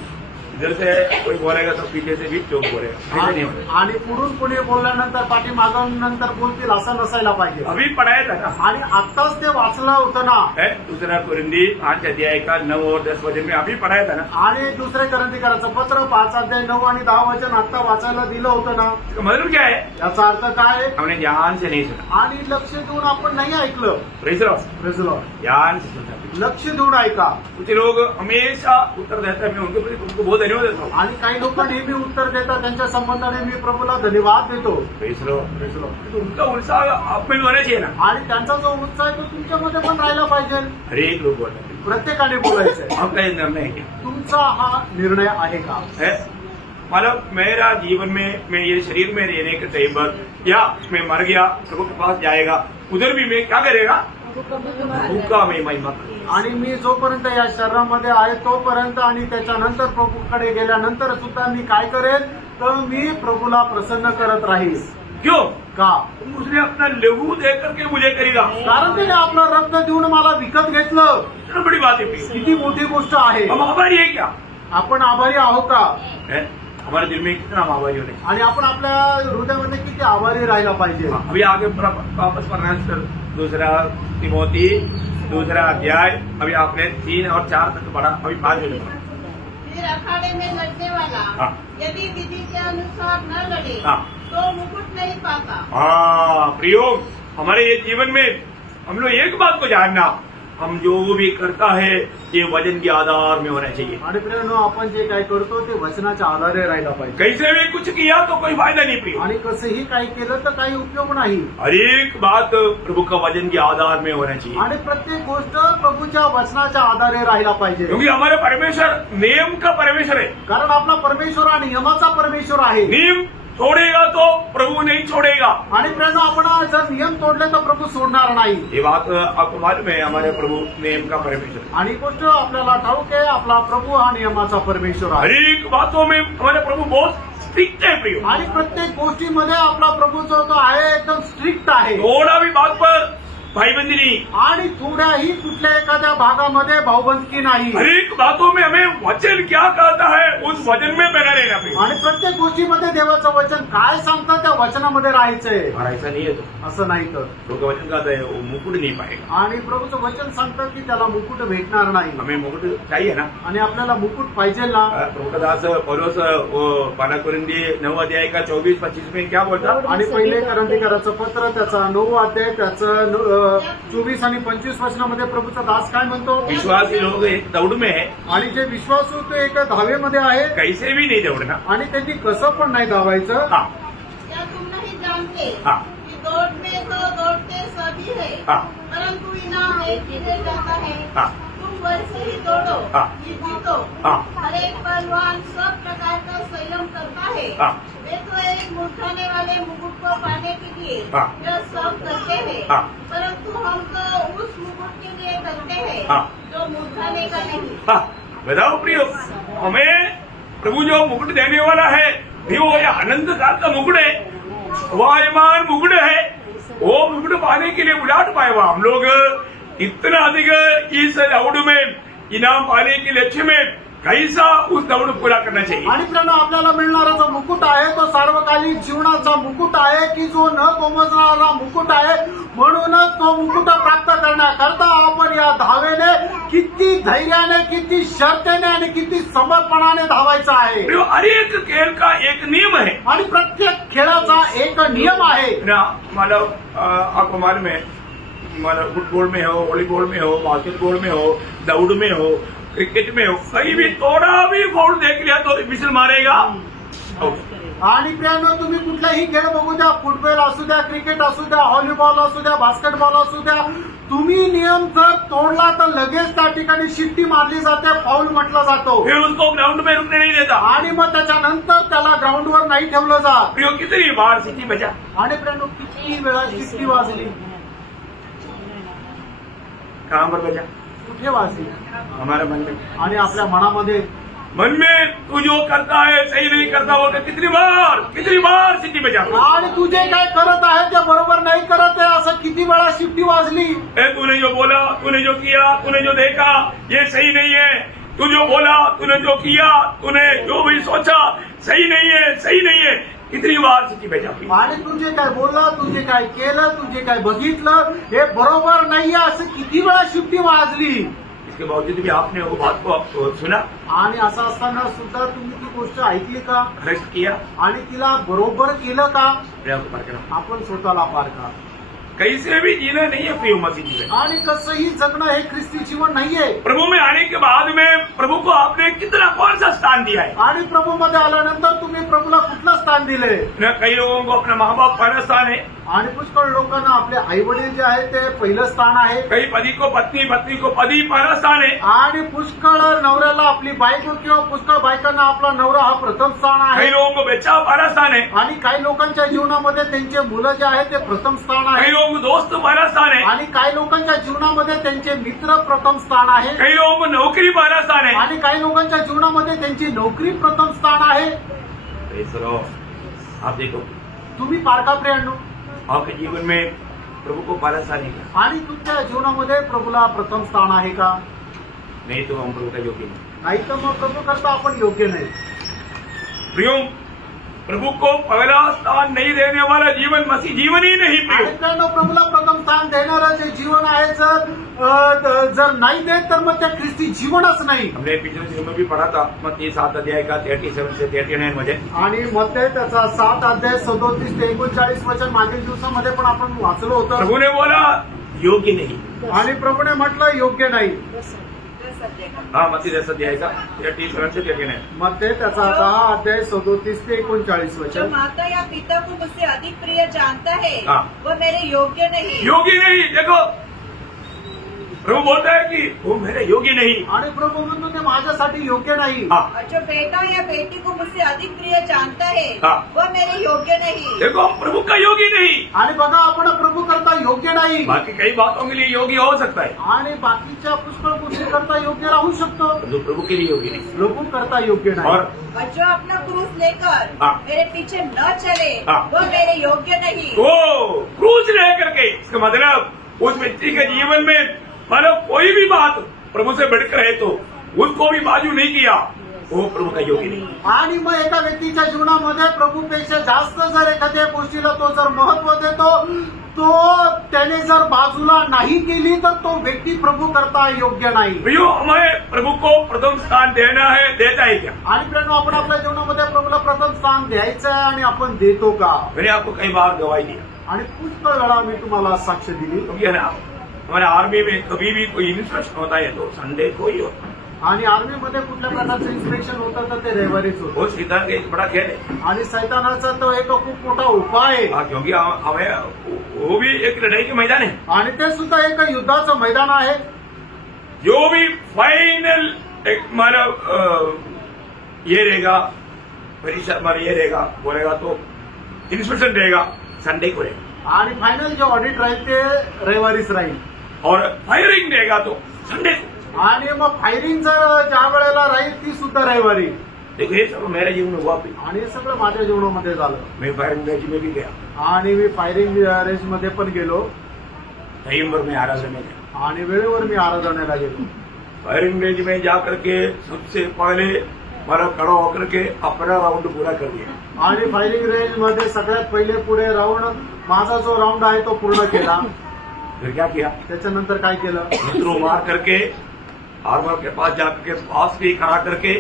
इधर से कोई बोलेगा तो पीछे से भी चौक बोलेगा, ऐसे नहीं होगा. आणि पुढून पुढे बोलल्यानंतर पाठीमागून नंतर बोलतील असं नसायला पाहिजे. अभी पढ़ाया था ना, आणि आत्ताच ते वाचलं होतं ना. है दूसरा कुरिंदी 5 अध्याय का 9 और 10 वचन में अभी पढ़ाया था ना. आणि दुसरे करंदीकराचं पत्र 5 अध्याय 9 आणि 10 वचन आता वाचायला दिलं होतं ना. इसका मतलब क्या है, याचा अर्थ काय आहे? हमने ध्यान से नहीं सुना. आणि लक्ष देऊन आपण नाही ऐकलं. Praise the Lord. Praise the Lord. ध्यान से सुनना. लक्ष देऊन ऐका. कुछ लोग हमेशा उत्तर देते हैं, मैं उनके प्रति उनको बहुत धन्यवाद देता हूँ. आणि काही लोक नेहमी उत्तर देतात, त्यांच्या संबंधाने मी प्रभूला धन्यवाद देतो. Praise the Lord. Praise the Lord. तो उनका उत्साह आप में भी होना चाहिए ना. आणि त्यांचा जो उत्साह आहे तो तुमच्यामध्ये पण राहिला पाहिजे. हर एक लोग बोलते हैं, प्रत्येकाने बोलायचंय. आपका ये निर्णय है क्या तुमचा हा निर्णय आहे का? है. मतलब मेरा जीवन में मैं ये शरीर में रहने के टाइम पर या मैं मर गया प्रभु के पास जाएगा, उधर भी मैं क्या करेगा, भूखा मैं महिमा करूंगा. आणि मी जोपर्यंत या शरीरामध्ये आहे तोपर्यंत आणि त्याच्यानंतर प्रभूकडे गेल्यानंतर सुद्धा मी काय करेन, तर मी प्रभूला प्रसन्न करत राहील. क्यों, का? उसने अपना लहू दे करके मुझे करेगा. कारण त्याने आपलं रक्त देऊन मला विकत घेतलं. इतना बड़ी बात है प्रिय. किती मोठी गोष्ट आहे. हम आभारी है क्या आपण आभारी आहोत का? है? हमारे दिल में कितना हम आभारी होने. आणि आपण आपल्या हृदयामध्ये किती आभारी राहायला पाहिजे. अभी आगे वापस पढ़ना है दूसरा तिमोथी 2 अध्याय. अभी आपने 3 और 4 तक पढ़ा, अभी 5 जो पढ़ा. फिर अखाड़े में लड़ने वाला हाँ. यदि विधि के अनुसार न लड़े हाँ. तो मुकुट नहीं पाता. हाँ प्रियो, हमारे ये जीवन में हम लोग एक बात को जानना, हम जो भी करता है ये वजन के आधार में होना चाहिए. आणि प्रियानो, आपण जे काय करतो ते वचनाच्या आधारे राहायला पाहिजे. कैसे भी कुछ किया तो कोई फायदा नहीं प्रियो. आणि कसंही काही केलं तर काही उपयोग नाही. हर एक बात प्रभु का वजन के आधार में होना चाहिए. आणि प्रत्येक गोष्ट प्रभूच्या वचनाच्या आधारे राहायला पाहिजे. क्योंकि हमारे परमेश्वर नियम का परमेश्वर है. कारण आपला परमेश्वर हा नियमाचा परमेश्वर आहे. नियम छोड़ेगा तो प्रभु नहीं छोड़ेगा. आणि प्रियानो, आपण जर नियम तोडले तर प्रभू सोडणार नाही. ये बात आपको मालूम है, हमारे प्रभु नियम का परमेश्वर है. आणि गोष्ट आपल्याला ठाऊक आहे, आपला प्रभू हा नियमाचा परमेश्वर हर आहे. एक बातों में हमारे प्रभु बहुत स्ट्रिक्ट है प्रियो. आणि प्रत्येक गोष्टीमध्ये आपला प्रभू जो तो आहे एकदम स्ट्रिक्ट आहे. थोड़ा भी बात पर भाईबंदी नहीं. आणि थोड्याही कुठल्या एखाद्या भागामध्ये भाऊबंदकी नाही. हर एक बातों में हमें वचन क्या कहता है उस वचन में बना रहना प्रियो. आणि प्रत्येक गोष्टीमध्ये देवाचं वचन काय सांगतं त्या वचनामध्ये राहायचंय. और ऐसा नहीं है तो असं नाही तर. प्रभु का वचन कहता है वो मुकुट नहीं पाएगा. आणि प्रभूचं वचन सांगतं की त्याला मुकुट भेटणार नाही. हमें मुकुट चाहिए ना. आणि आपल्याला मुकुट पाहिजे ना. प्रभु का दास पौलुस वो 12 कुरिन्दी 9 अध्याय का 24-25 में क्या बोलता. आणि पहिले करंदीकराचं पत्र त्याचा 9 अध्याय त्याचं 24 आणि 25 वचनामध्ये प्रभूचा दास काय म्हणतो. विश्वासी लोग एक दौड़ में है, आणि जे विश्वासू ते एका धावेमध्ये आहे. कैसे भी नहीं दौड़ना. आणि त्यांनी कसं पण नाही धावायचं. हाँ क्या तुम नहीं जानते हाँ कि दौड़ में तो दौड़ते सभी है हाँ परंतु इनाम एक ही दे जाता है. हाँ तुम वैसे ही दौड़ो हाँ. कि जीतो. हाँ हर एक पहलवान सब प्रकार का संयम करता है. हाँ वे तो एक मुठाने वाले मुकुट को पाने के लिए हाँ. यह सब करते हैं. हाँ. परंतु हम तो उस मुकुट के लिए करते हैं हाँ. जो मुठाने का नहीं. हाँ. बताओ प्रियो, हमें प्रभु जो मुकुट देने वाला है भी वो ये आनंद काल का मुकुट है, वायुमान मुकुट है. वो मुकुट पाने के लिए उलाट पाए हुआ हम लोग इतना अधिक इस दौड़ में इनाम पाने के लक्ष्य में कैसा उस दौड़ पूरा करना चाहिए. आणि प्रियानो, आपल्याला मिळणारा जो मुकुट आहे तो सार्वकालिक जीवनाचा मुकुट आहे की जो न कोमजणारा मुकुट आहे. म्हणूनच तो मुकुट प्राप्त करण्याकरता आपण या धावेने किती धैर्याने, किती शर्तेने आणि किती समर्पणाने धावायचं आहे. प्रियो, हर एक खेल का एक नियम है आणि प्रत्येक खेळाचा एक नियम आहे. ना. मानो आपको मालूम है, मानो फुटबॉल में हो, वॉलीबॉल में हो, बास्केटबॉल में हो, दौड़ में हो, क्रिकेट में हो, कहीं भी थोड़ा भी फाउल देख लिया तो विसल मारेगा. आणि प्रियानो, तुम्ही कुठलाही खेळ बघू द्या, फुटबॉल असू द्या, क्रिकेट असू द्या, व्हॉलीबॉल असू द्या, बास्केटबॉल असू द्या, तुम्ही नियम जर तोडला तर लगेच त्या ठिकाणी शिट्टी मारली जाते, फाऊल म्हटलं जातो. फिर उसको ग्राउंड में रुकने नहीं देता. आणि मग त्याच्यानंतर त्याला ग्राउंडवर नाही ठेवलं जात. प्रियो, कितनी बार सिटी बचा. आणि प्रियानो, किती वेळा शिट्टी वाजली. कहां पर बचा. कुठे वाजली हमारे मन में आणि आपल्या मनामध्ये मन में तू जो करता है सही नहीं करता बोलते कितनी बार सिटी में जाता आणि तू जे काय करत आहे ते बरोबर नाही करत आहे असं किती वेळा शिट्टी वाजली. तूने जो बोला, तूने जो किया, तूने जो देखा, ये सही नहीं है. तू जो बोला, तूने जो किया, तूने जो भी सोचा, सही नहीं है. कितनी बार सिटी में जाती आणि तू जे काय बोलला, तू जे काय केलं, तू जे काय बघितलं हे बरोबर नाहीये असं किती वेळा शिट्टी वाजली. इसके बावजूद भी आपने वो बात को सुना, आणि असं असताना सुद्धा तुम्ही ती गोष्ट ऐकली का अरेस्ट किया, आणि तिला बरोबर केलं का. अपने आप को पार करा. आपण स्वतःला पार का. कैसे भी जीना नहीं है प्रिय मसीह जी में. आणि कसंही जगणं हे ख्रिस्ती जीवन नाहीये. प्रभु में आने के बाद में प्रभु को आपने कौन सा स्थान दिया है. आणि प्रभूमध्ये आल्यानंतर तुम्ही प्रभूला कुठलं स्थान दिले. कई लोगों को अपना माँ बाप पहला स्थान है, आणि पुष्कळ लोकांना आपले आई वडील जे आहे ते पहिलं स्थान आहे. कई पति को पत्नी, पत्नी को पति पहला स्थान है. आणि पुष्कळ नवऱ्याला आपली बायको किंवा पुष्कळ बायकांना आपला नवरा हा प्रथम स्थान कई आहे. लोगों को बच्चा पहला स्थान है. आणि काही लोकांच्या जीवनामध्ये त्यांचे मुलं जे आहे ते प्रथम स्थान कई आहे. लोगों को दोस्त पहला स्थान है. आणि काही लोकांच्या जीवनामध्ये त्यांचे मित्र प्रथम स्थान आहे. कई लोगों को नौकरी पहला स्थान है. आणि काही लोकांच्या जीवनामध्ये त्यांची नोकरी प्रथम स्थान आहे. आप देखो तुम्ही पारखा प्रियांनो. आपके जीवन में प्रभु को पहला स्थान है क्या? आणि तुमच्या जीवनामध्ये प्रभूला प्रथम स्थान आहे का. नहीं तो हम प्रभु का योग्य नहीं. नाही तर मग प्रभू करता आपण योग्य नाही. प्रियो, प्रभु को पहला स्थान नहीं देने वाला जीवन मसीह जीवन ही नहीं. आणि प्रियो, मित्रांनो, प्रभूला प्रथम स्थान देणारं जे जीवन आहे जर नाही देत तर मग ते ख्रिस्ती जीवनच नाही. हमने पिछले दिनों में भी पढ़ा था मत्ती 7 अध्याय का 37 से 39 मध्ये. आणि मध्ये त्याचा 7 अध्याय 37 ते 39 वचन मागील दिवसामध्ये पण आपण वाचलं होतं. प्रभु ने बोला योग्य नहीं. आणि प्रभूने म्हटलं योग्य नाही. हाँ, मत्ती 10 अध्याय का 37 से 39. मध्ये त्याचा 10 अध्याय 37 ते 39 जो वचन. माता या पिता को मुझसे अधिक प्रिय जानता है हाँ. वह मेरे योग्य नहीं. योग्य नहीं. देखो प्रभु बोलता है कि वो मेरे योग्य नहीं. आणि प्रभू म्हणतो ते माझ्यासाठी योग्य नाही. हाँ, और जो बेटा या बेटी को मुझसे अधिक प्रिय जानता है हाँ. वह मेरे योग्य नहीं. देखो हम प्रभु का योग्य नहीं. आणि बघा आपण प्रभू करता योग्य नाही. बाकी कई बातों के लिए योग्य हो सकता है, आणि बाकीच्या पुष्कळ गोष्टी करता योग्य राहू शकतो. परंतु प्रभु के लिए योग्य नहीं. प्रभू करता योग्य नाही. और और जो अपना क्रूस लेकर हाँ. मेरे पीछे न चले हाँ. वह मेरे योग्य नहीं. वो क्रूज लेकर के, इसका मतलब उस व्यक्ति के जीवन में मतलब कोई भी बात प्रभु से बढ़कर है तो उसको भी बाजू नहीं किया, वो प्रभु का योग्य नहीं. आणि मग एका व्यक्तीच्या जीवनामध्ये प्रभूपेक्षा जास्त जर एखाद्या गोष्टीला तो जर महत्व देतो तो त्याने जर बाजूला नाही केली तर तो व्यक्ती प्रभू करता योग्य नाही. भैया हमें प्रभु को प्रथम स्थान देना है, देता है क्या? आणि प्रेरणा आपण आपल्या जीवनामध्ये प्रभूला प्रथम स्थान द्यायचं आहे आणि आपण देतो का. मैंने आपको कई बार गवाही दिया, आणि पुष्कळ वेळा मी तुम्हाला साक्ष दिली. क्योंकि है ना हमारे आर्मी में कभी भी कोई इंस्पेक्शन होता है तो संडे को ही होता है. आणि आर्मीमध्ये कुठल्या प्रकारचं इन्स्पेक्शन होतं तर ते रविवारीच होतं. वो सीधा एक बड़ा खेल है. आणि सैतानाचा तो एक खूप मोठा उपाय आहे. हाँ, क्योंकि हमें वो भी एक लड़ाई के मैदान है. आणि ते सुद्धा एक युद्धाचं मैदान आहे. जो भी फाइनल एक हमारा ये रहेगा परीक्षा हमारा ये रहेगा बोलेगा तो इंस्पेक्शन रहेगा संडे को रहेगा. आणि फायनल जे ऑडिट राहील ते रविवारीच राहील. और फायरिंग रहेगा तो संडे को. आणि मग फायरिंग जर ज्या वेळेला राहील ती सुद्धा रविवारी. देखो ये सब मेरे जीवन में हुआ भी. आणि हे सगळं माझ्या जीवनामध्ये झालं. मैं फायरिंग रेंज में भी गया, आणि मी फायरिंग रेंज मध्ये पण गेलो. टाइम में आराधना में गया. आणि वेळेवर मी आराधनेला गेलो. फायरिंग रेंज में जाकर के सबसे पहले हमारा खड़ा होकर के अपना राउंड पूरा कर दिया. आणि फायरिंग रेंज मध्ये सगळ्यात पहिले पुढे राऊंड माझा जो राऊंड आहे तो पूर्ण केला. फिर क्या किया, त्याच्यानंतर काय केलं, थ्रो मार करके आर्मर के पास जाकर के पास भी करा करके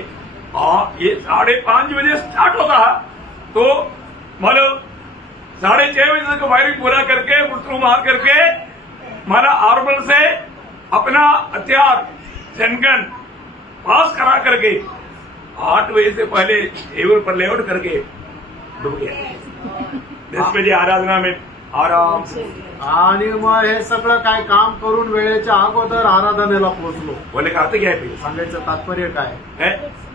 ये 5:30 बजे स्टार्ट होता है तो मतलब 6:30 बजे तक फायरिंग पूरा करके थ्रो मार करके हमारा आर्मर से अपना हथियार जनगन पास करा करके 8 बजे से पहले टेबल पर लेआउट करके डूब गया. 10 बजे आराधना में आराम से. आणि मग हे सगळं काय काम करून वेळेच्या अगोदर आराधनेला पोहोचलो. बोले का अर्थ क्या है फिर? सांगायचं तात्पर्य काय है?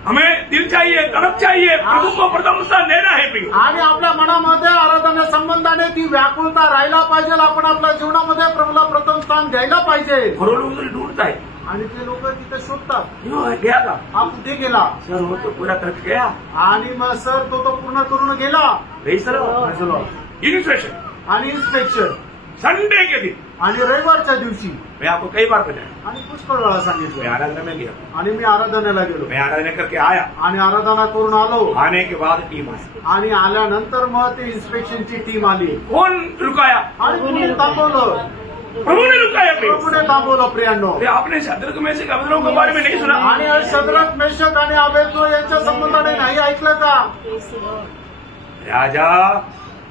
हमें दिल चाहिए, तड़प चाहिए, प्रभु को प्रथम स्थान देना है प्रिय. आणि आपल्या मनामध्ये आराधना संबंधाने ती व्याकुलता राहायला पाहिजे. आपण आपल्या जीवनामध्ये प्रभूला प्रथम स्थान द्यायला पाहिजे. और वो लोग ढूंढता है. आणि ते लोक तिथे शोधतात क्यों गया था हा कुठे गेला सर वो तो पूरा थक गया आणि मग सर तो पूर्ण करून गेला नहीं सर इन्स्पेक्शन आणि इन्स्पेक्शन संडे के दिन आणि रविवारच्या दिवशी मैं आपको कई बार बताया आणि पुष्कळ वेळा मैं सांगितलं आराधना में गया आणि मी आराधनेला गेलो मैं आराधना करके आया आणि आराधना करून आलो आने के बाद टीम आई आणि आल्यानंतर मग ते इन्स्पेक्शनची टीम आली कौन रुकाया आणि कोणी थांबवलं प्रभु ने रुकाया प्रिय। प्रभूने थांबवलं प्रियांनो अरे आपने शत्रु में से कमजोरों के बारे में नहीं सुना आणि शद्रक मेषक आणि अबेदनो यांच्या संबंधाने नाही ऐकलं का राजा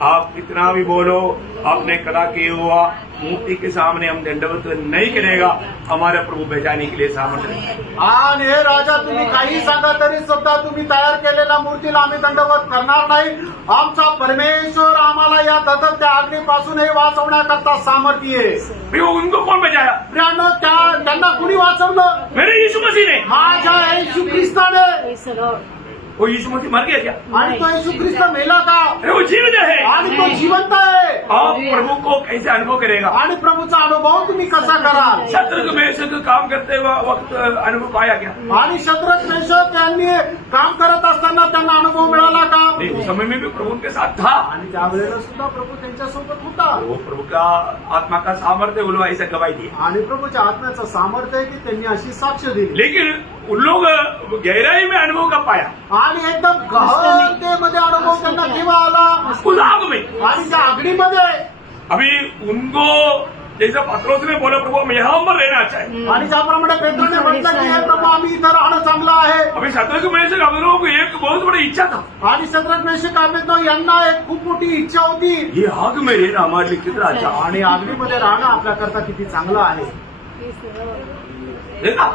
आप कितना भी बोलो आपने कदा किया हुआ मूर्ति के सामने हम दंडवत नहीं करेगा हमारे प्रभु बचाने के लिए सामर्थ्य नहीं। आणि हे राजा तुम्ही काही सांगा तरी सुद्धा तुम्ही तयार केलेल्या मूर्तीला आम्ही दंडवत करणार नाही आमचा परमेश्वर आम्हाला या ददकत्या अग्नीपासून हे वाचवण्याकरता सामर्थ्य आहे प्रिय, उनको कौन बचाया प्रियांनो त्यांना कुणी वाचवलं मेरे यीशु मसीह ने। माझ्या येशू ख्रिस्ताने वो यीशु मसीह मर गया क्या आणि तो येशू ख्रिस्त मेला का अरे वो जीवित है आणि तो जिवंत आहे आप प्रभु को कैसे अनुभव करेगा आणि प्रभूचा अनुभव तुम्ही कसा कराल शत्रु में से तो काम करते हुए वक्त अनुभव पाया क्या आणि शत्रक मेषक यांनी काम करत असताना त्यांना अनुभव मिळाला का नहीं उस समय में भी प्रभु उनके साथ था आणि त्यावेळेला सुद्धा प्रभू त्यांच्यासोबत होता वो प्रभु का आत्मा का सामर्थ्य वो लोग ऐसा गवाही दिए आणि प्रभूच्या आत्म्याचं सामर्थ्य आहे की त्यांनी अशी साक्ष दिली लेकिन उन लोग गहराई में अनुभव का पाया आणि एकदम गहनतेमध्ये अनुभव त्यांना केव्हा आला उस आग में आणि त्या अग्नीमध्ये अभी उनको जैसा पत्रोस ने बोला प्रभु हम यहाँ पर रहना अच्छा है आणि ज्याप्रमाणे पेट्रोने म्हटलं की हे प्रभू आम्ही इथं राहणं चांगलं आहे अभी शत्रु में से हम लोगों को एक बहुत बड़ी इच्छा था आणि शत्रक मेषक अबेदनो यांना एक खूप मोठी इच्छा होती ये आग में रहना हमारे लिए कितना अच्छा है। आणि अग्नीमध्ये राहणं आपल्याकरता किती चांगलं आहे देखा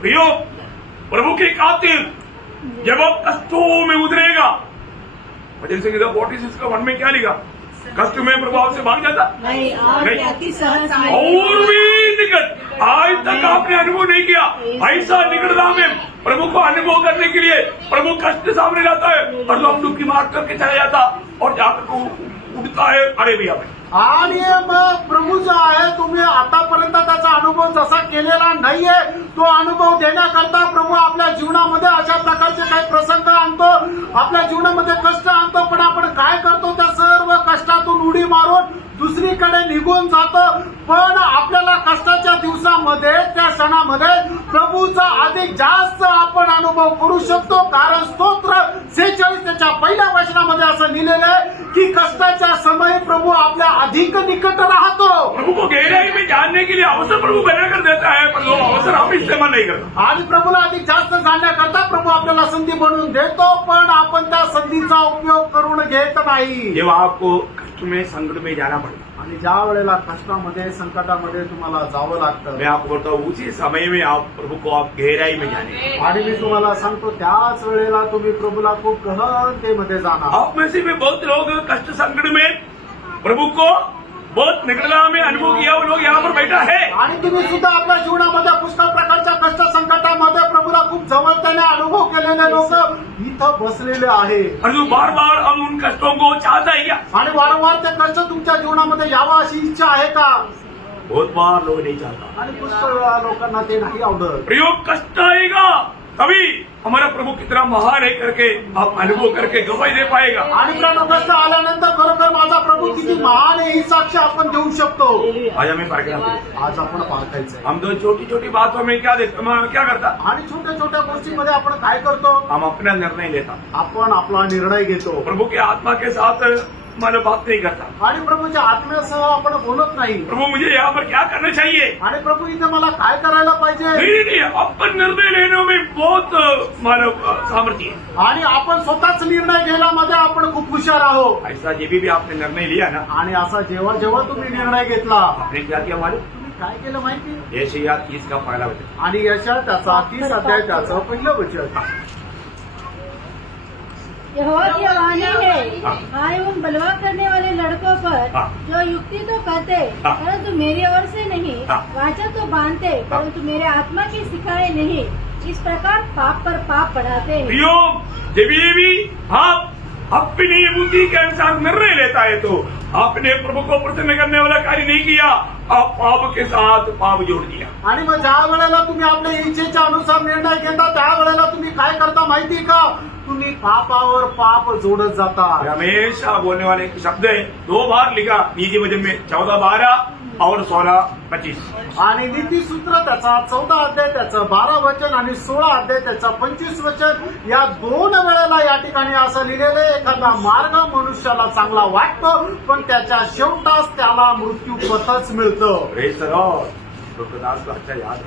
प्रियो प्रभु के कातिल जब आप कष्टों में उतरेगा भजन संहिता 46 का 1 में क्या लिखा कष्ट में प्रभु आपसे भाग जाता नहीं और नहीं। अति सहज में और भी निकट आज तक आपने अनुभव नहीं किया ऐसा निकटता में प्रभु को अनुभव करने के लिए प्रभु कष्ट सामने लाता है और लोग डुबकी मार करके चला जाता और जाकर वो उठता है अरे भैया भाई आणि मग प्रभू जो आहे तुम्ही आतापर्यंत त्याचा अनुभव जसा केलेला नाहीये तो अनुभव देण्याकरता प्रभू आपल्या जीवनामध्ये अशा प्रकारचे काही प्रसंग आणतो आपल्या जीवनामध्ये कष्ट आणतो पण आपण काय करतो त्या सर्व कष्टातून उडी मारून दुसरीकडे निघून जातो पण आपल्याला कष्टाच्या दिवसामध्ये त्या क्षणामध्ये प्रभूचा अधिक जास्त आपण अनुभव करू शकतो कारण स्तोत्र 46 त्याच्या पहिल्या वचनामध्ये असं लिहिलेलं आहे की कष्टाच्या समयी प्रभू आपल्या अधिक निकट राहतो प्रभु को गहराई में जानने के लिए अवसर प्रभु बनाकर देता है पर वो अवसर हम इस्तेमाल नहीं करता आणि प्रभूला अधिक जास्त जाणण्याकरता प्रभू आपल्याला संधी बनवून देतो पण आपण त्या संधीचा उपयोग करून घेत नाही जब आपको कष्ट में संकट में जाना पड़ता आणि ज्या वेळेला कष्टामध्ये संकटामध्ये तुम्हाला जावं लागतं मैं आपको बोलता हूँ उसी समय में आप प्रभु को आप गहराई में जाने आणि मी तुम्हाला सांगतो त्याच वेळेला तुम्ही प्रभूला खूप गहनतेमध्ये जाणार आप में से भी बहुत लोग कष्ट संकट में प्रभु को बहुत निकटता में अनुभव किया वो लोग यहाँ पर बैठा है आणि तुम्ही सुद्धा आपल्या जीवनामध्ये पुष्कळ प्रकारच्या कष्ट संकटामध्ये प्रभूला खूप जवळतेने अनुभव केलेले लोक इथं बसलेले आहे और जो बार बार हम उन कष्टों को चाहता है क्या आणि वारंवार ते कष्ट तुमच्या जीवनामध्ये यावं अशी इच्छा आहे का बहुत बार लोग नहीं चाहता आणि पुष्कळ वेळा लोकांना ते नाही आवडत प्रयोग कष्ट आएगा तभी हमारा प्रभु कितना महान है करके आप अनुभव करके गवाही दे पाएगा आणि प्राणो कष्ट आल्यानंतर खरोखर माझा प्रभू किती महान आहे ही साक्ष आपण देऊ शकतो आज हमें पारखना आज आपण पारखायचंय हम तो छोटी छोटी बातों में क्या करता आणि छोट्या छोट्या गोष्टींमध्ये आपण काय करतो हम अपना निर्णय लेता आपण आपला निर्णय घेतो प्रभु के आत्मा के साथ मानो बात नहीं करता आणि प्रभूच्या आत्म्यासह आपण बोलत नाही प्रभु मुझे यहाँ पर क्या करना चाहिए आणि प्रभू इथे मला काय करायला पाहिजे नहीं अपन निर्णय लेने में बहुत मानव सामर्थ्य है आणि आपण स्वतःच निर्णय घेण्यामध्ये आपण खूप हुशार आहोत ऐसा जे भी आपने निर्णय लिया ना आणि असा जेव्हा जेव्हा तुम्ही निर्णय घेतला आपने क्या किया मालूम तुम्ही काय केलं माहिती यशायाह 30 का पहला वचन आणि यशा त्याचा 30 अध्याय त्याचं पहिलं वचन यहोवा की वाणी है हाँ। आए उन बलवा करने वाले लड़कों पर हाँ। जो युक्ति तो करते हाँ। परंतु मेरी ओर से नहीं हाँ। वाचा तो बांधते परंतु मेरे आत्मा की सिखाए नहीं इस प्रकार पाप पर पाप बढ़ाते हैं प्रियो जब ये भी आप अपनी बुद्धि के अनुसार निर्णय लेता है तो आपने प्रभु को प्रसन्न करने वाला कार्य नहीं किया पाप के साथ पाप जोड़ दिया। आणि मग ज्या वेळेला तुम्ही आपल्या इच्छेच्या अनुसार निर्णय घेता त्यावेळेला तुम्ही काय करता माहिती का? तुम्ही पापावर पाप जोडत जाता। हमेशा बोलने वाले एक शब्द है, 2 बार लिखा नीति वचन में 14:12 और 16:25। आणि नीतिसूत्र त्याचा 14 अध्याय त्याचं 12 वचन आणि 16 अध्याय त्याचा 25 वचन, या 2 वेळेला या ठिकाणी असं लिहिलेलं आहे, एखादा मार्ग मनुष्याला चांगला वाटतो पण त्याच्या शेवटास त्याला मृत्यू पथच मिळतं। Praise the Lord. प्रभुदास को अच्छा याद है,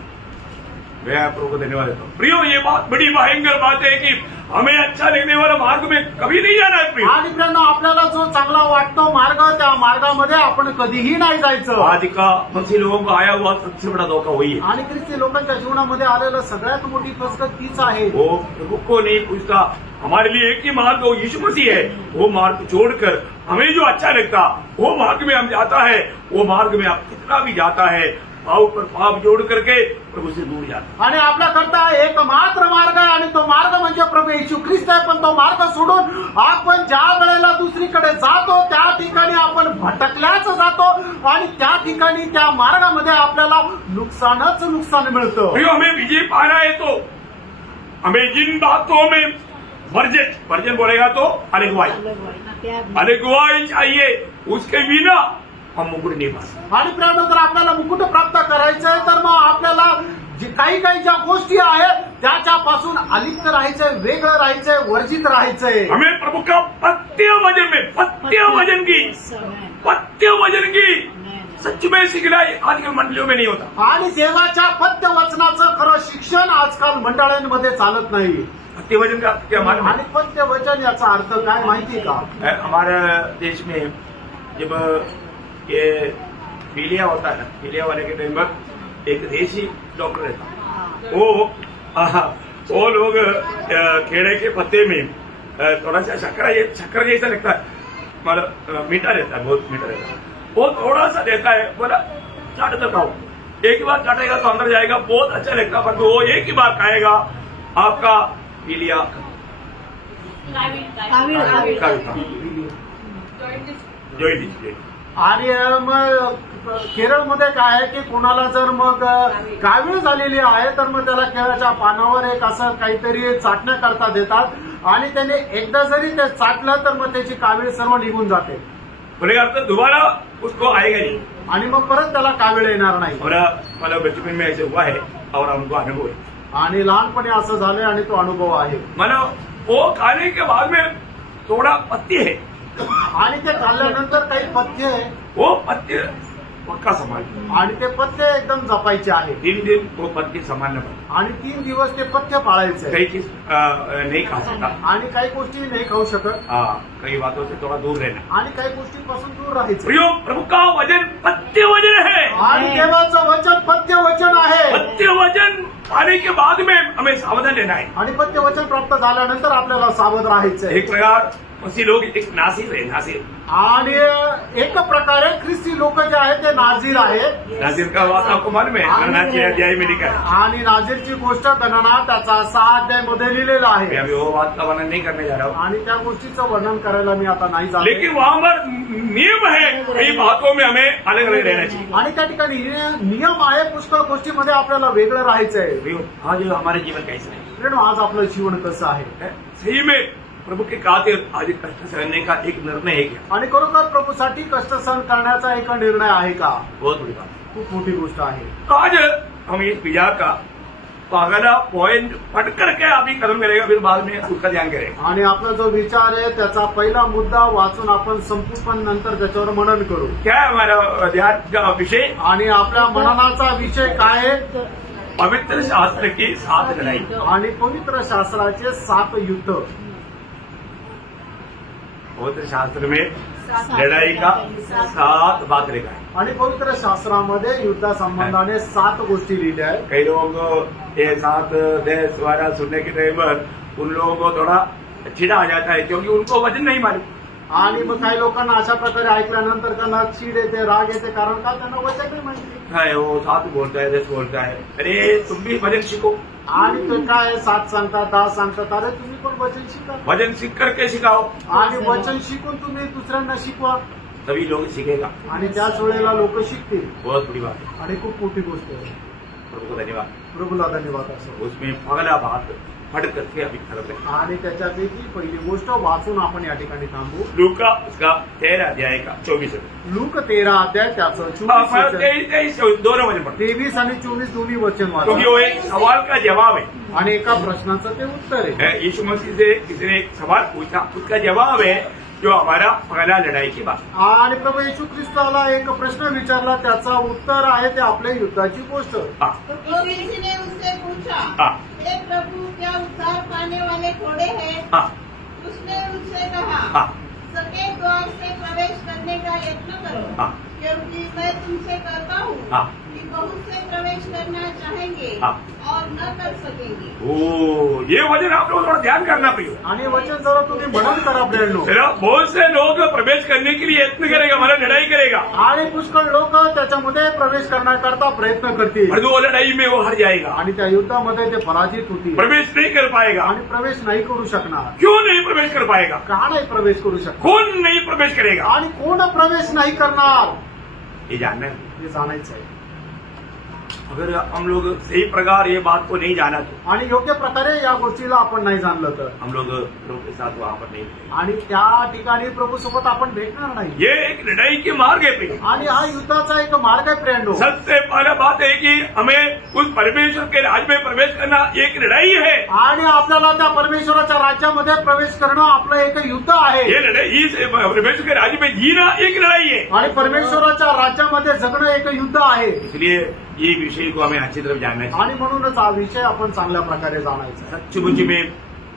मैं प्रभु को धन्यवाद देता हूँ। प्रियो, ये बात बड़ी भयंकर बात है कि हमें अच्छा लगने वाला मार्ग में कभी नहीं जाना है प्रियो। आणि मित्रांनो, आपल्याला जो चांगला वाटतो मार्ग त्या मार्गामध्ये आपण कधीही नाही जायचं। आज का मसीह लोगों को आया हुआ सबसे बड़ा धोखा वही है। आणि ख्रिस्ती लोकांच्या जीवनामध्ये आलेलं सगळ्यात मोठी फसगत तीच आहे। वो प्रभु को नहीं पूछता, हमारे लिए एक ही मार्ग वो यीशु मसीह है, वो मार्ग छोड़कर हमें जो अच्छा लगता वो मार्ग में हम जाता है, वो मार्ग में आप कितना भी जाता है पाप पर पाप जोड़ करके प्रभु से दूर जाता। आणि आपल्याकरता एक मात्र मार्ग आहे आणि तो मार्ग म्हणजे प्रभू येशू ख्रिस्त आहे, पण तो मार्ग सोडून आपण ज्या वेळेला दुसरीकडे जातो त्या ठिकाणी आपण भटकल्याच जातो आणि त्या ठिकाणी त्या मार्गामध्ये आपल्याला नुकसानच नुकसान मिळतं। प्रियो, हमें विजय पाना है तो हमें जिन बातों में वर्जन बोलेगा तो अगुवाई चाहिए, उसके बिना हम मुकुट नहीं पा सकते। आणि प्रेरणा, जर आपल्याला मुकुट प्राप्त करायचं आहे तर मग आपल्याला काही ज्या गोष्टी आहेत त्याच्यापासून अलिप्त राहायचंय, वेगळं राहायचंय, वर्जित राहायचंय। हमें प्रभु का पत्य वचन की सच में सिखलाई आजकल मंडलियों में नहीं होता। आणि देवाच्या पत्य वचनाचं खरं शिक्षण आजकाल मंडळांमध्ये चालत नाही। पत्य वचन का क्या मालूम है? आणि पत्य वचन याचा अर्थ काय माहिती का? हमारे देश में जब ये पीलिया होता है ना, पीलिया वाले के टाइम पर एक देसी डॉक्टर रहता, वो लोग केले के पत्ते में थोड़ा सा शक्कर जैसा लगता है, मतलब मीठा रहता है, बहुत मीठा रहता है, वो थोड़ा सा देता है, बोला चाट तो खाओ, एक ही बार चाटेगा तो अंदर जाएगा, बहुत अच्छा लगता है, पर वो एक ही बार खाएगा आपका पीलिया जोई। आणि मग केरळमध्ये काय आहे की कोणाला जर मग कावीळ झालेली आहे तर मग त्याला केळाच्या पानावर एक असं काहीतरी चाटण्याकरता देतात आणि त्याने एकदा जरी ते चाटलं तर मग त्याची कावीळ सर्व निघून जाते। बोलेगा तो दोबारा उसको आएगा नहीं, आणि मग परत त्याला कावीळ येणार नाही। और मतलब बचपन में ऐसे हुआ है और हमको अनुभव है, आणि लहानपणी असं झालंय आणि तो अनुभव आहे। मतलब वो खाने के बाद में थोड़ा पत्ते है, आणि ते खाल्ल्यानंतर काही पथ्य आहे, वो पत्ते पक्का संभाल, आणि ते पथ्य एकदम जपायचे आहे। 3 दिन वो पत्ते संभालना पड़ता, आणि 3 दिवस ते पथ्य पाळायचे। कई चीज नहीं खा सकता, आणि काही गोष्टी नाही खाऊ शकत, कई बातों से थोड़ा दूर रहना। आणि काही गोष्टींपासून दूर राहायचं। प्रियो, प्रभु का वचन पत्य वचन है, आणि देवाचं वचन पथ्य वचन आहे। पत्य वचन खाने के बाद में हमें सावधान रहना है। आणि पथ्य वचन प्राप्त झाल्यानंतर आपल्याला सावध राहायचं आहे। एक प्रकार मसीह लोग एक नासिर है, नासिर। आणि एक प्रकारे ख्रिस्ती लोक जे आहेत ते नाझीर आहेत। नासिर का बात आपको मालूम है, गणना 6 अध्याय में लिखा है। आणि नाझीरची गोष्ट गणना त्याचा 6 अध्यायमध्ये लिहिलेला मैं आहे। अभी वो बात का वर्णन नहीं करने जा रहा हूँ, आणि त्या गोष्टीचं वर्णन करायला मी आता नाही जात। लेकिन वहां पर नियम है, कई बातों में हमें अलग अलग रहना चाहिए। आणि त्या ठिकाणी नियम आहे, पुष्कळ गोष्टीमध्ये आपल्याला वेगळं राहायचंय। प्रियो, आज हमारे जीवन कैसे है? मित्रांनो, आज आपलं जीवन कसं आहे? सही में प्रभु के खातिर आज कष्ट सहने का एक निर्णय है क्या? आणि खरोखर प्रभूसाठी कष्ट सहन करण्याचा एक निर्णय आहे का? बहुत बड़ी बात। खूप मोठी गोष्ट आहे। तो आज हम इस विचार का पहला पॉइंट पढ़ करके अभी कदम करेगा, फिर बाद में उसका ध्यान करेगा। आणि आपला जो विचार आहे त्याचा पहिला मुद्दा वाचून आपण संपू, पण नंतर त्याच्यावर मनन करू। क्या है हमारा ध्यान का विषय? आणि आपल्या मननाचा विषय काय आहे? पवित्र शास्त्र की 7 लड़ाई। आणि पवित्र शास्त्राचे 7 युद्ध। पवित्र शास्त्र में लड़ाई का 7 बात लिखा है। आणि पवित्र शास्त्रामध्ये युद्धासंबंधाने 7 गोष्टी लिहिल्या आहेत। कई लोगों को ये 7 देश द्वारा सुनने के टाइम पर उन लोगों को थोड़ा चिढ़ा आ जाता है, क्योंकि उनको वचन नहीं मालूम। आणि मग काही लोकांना अशा प्रकारे ऐकल्यानंतर त्यांना चीड येते, राग येते, कारण का त्यांना वचन नाही माहिती। है वो 7 बोलता है, 10 बोलता है, अरे तुम भी वचन सीखो। आणि ते काय 7 सांगतात, 10 सांगतात, अरे तुम्ही पण वचन शिका। वचन सीख करके सिखाओ। आणि वचन शिकून तुम्ही दुसऱ्यांना शिकवा। तभी लोग सीखेगा। आणि त्याच वेळेला लोक शिकतील बहुत बड़ी बात है। आणि खूप मोठी गोष्ट आहे. प्रभु को धन्यवाद। प्रभूला धन्यवाद असो. उसमें पहला बात पढ़ करके अभी खत्म है। आणि त्याच्यापैकी पहिली गोष्ट वाचून आपण या ठिकाणी थांबू. लूका उसका 13 अध्याय का 24 लूक 13 अध्याय त्याचं 24 वचन, 23 दोनों वचन पढ़ते 23 आणि 24 दोन्ही वचन क्योंकि वाचा. वो एक सवाल का जवाब है। आणि एका प्रश्नाचं ते उत्तर आहे. यीशु मसीह से किसी ने एक सवाल पूछा, उसका जवाब है जो हमारा पहला लड़ाई की बात। आणि प्रभू येशू ख्रिस्ताला एक प्रश्न विचारला, त्याचा उत्तर आहे ते आपल्या युद्धाची गोष्ट. हाँ तो किसी ने उससे पूछा, हाँ हे प्रभु क्या उद्धार पाने वाले थोड़े हैं? हाँ उसने उससे कहा, हाँ सके द्वार से प्रवेश करने का यत्न करो, हाँ क्योंकि मैं तुमसे कहता हूँ हाँ कि बहुत से प्रवेश करना चाहेंगे हाँ। और न कर सकेंगे। ओ ये वचन आप लोग थोड़ा ध्यान करना पड़ेगा। आणि वचन जरा तुम्ही मनन करा प्रेरणो. मेरा बहुत से लोग प्रवेश करने के लिए यत्न करेगा, मतलब लड़ाई करेगा, आणि पुष्कळ लोक त्याच्यामध्ये प्रवेश करण्याकरता प्रयत्न करतील और वो लड़ाई में वो हार जाएगा, आणि त्या युद्धामध्ये ते पराजित होतील प्रवेश नहीं कर पाएगा। आणि प्रवेश नाही करू शकणार. क्यों नहीं प्रवेश कर पाएगा? का नाही प्रवेश करू शकणार? कौन नहीं प्रवेश करेगा? आणि कोण प्रवेश नाही करणार ये जानना है। हे जाणायचं आहे. अगर हम लोग सही प्रकार ये बात को नहीं जाना तो आणि योग्य प्रकारे या गोष्टीला आपण नाही जाणलं तर हम लोग प्रभु के साथ वहां पर नहीं मिलेंगे। आणि त्या ठिकाणी प्रभू सोबत आपण भेटणार नाही. ये एक लड़ाई के मार्ग है प्रिय। आणि हा युद्धाचा एक मार्ग आहे प्रेरणो. सबसे पहला बात है कि हमें उस परमेश्वर के राज में प्रवेश करना एक लड़ाई है। आणि आपल्याला त्या परमेश्वराच्या राज्यामध्ये प्रवेश करणं आपलं एक युद्ध आहे. ये लड़ाई इस परमेश्वर के राज्य में जीना एक लड़ाई है। आणि परमेश्वराच्या राज्यामध्ये जगणं एक युद्ध आहे. इसलिए ये विषय को हमें अच्छी तरह जानना चाहिए। आणि म्हणूनच हा विषय आपण चांगल्या प्रकारे जाणायचा आहे. सचमुच में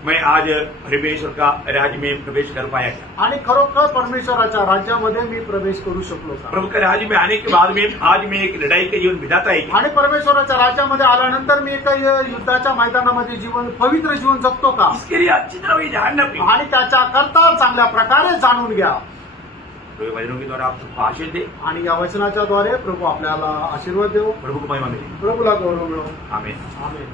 मैं आज परमेश्वर का राज्य में प्रवेश कर पाया क्या? आणि खरोखर परमेश्वराच्या राज्यामध्ये मी प्रवेश करू शकलो का? प्रभु के राज्य में आने के बाद में आज मैं एक लड़ाई के जीवन बिताता है क्या? आणि परमेश्वराच्या राज्यामध्ये आल्यानंतर मी एक युद्धाच्या मैदानामध्ये पवित्र जीवन जगतो का? इसके लिए अच्छी तरह ये जानना पड़ेगा। आणि त्याच्याकरता चांगल्या प्रकारे जाणून घ्या. प्रभु वचनों के द्वारा आप सबको आशीष दे। आणि या वचनाच्या द्वारे प्रभू आपल्याला आशीर्वाद देऊ. प्रभु को महिमा मिले। प्रभूला गौरव मिळो. आमीन। आमेन.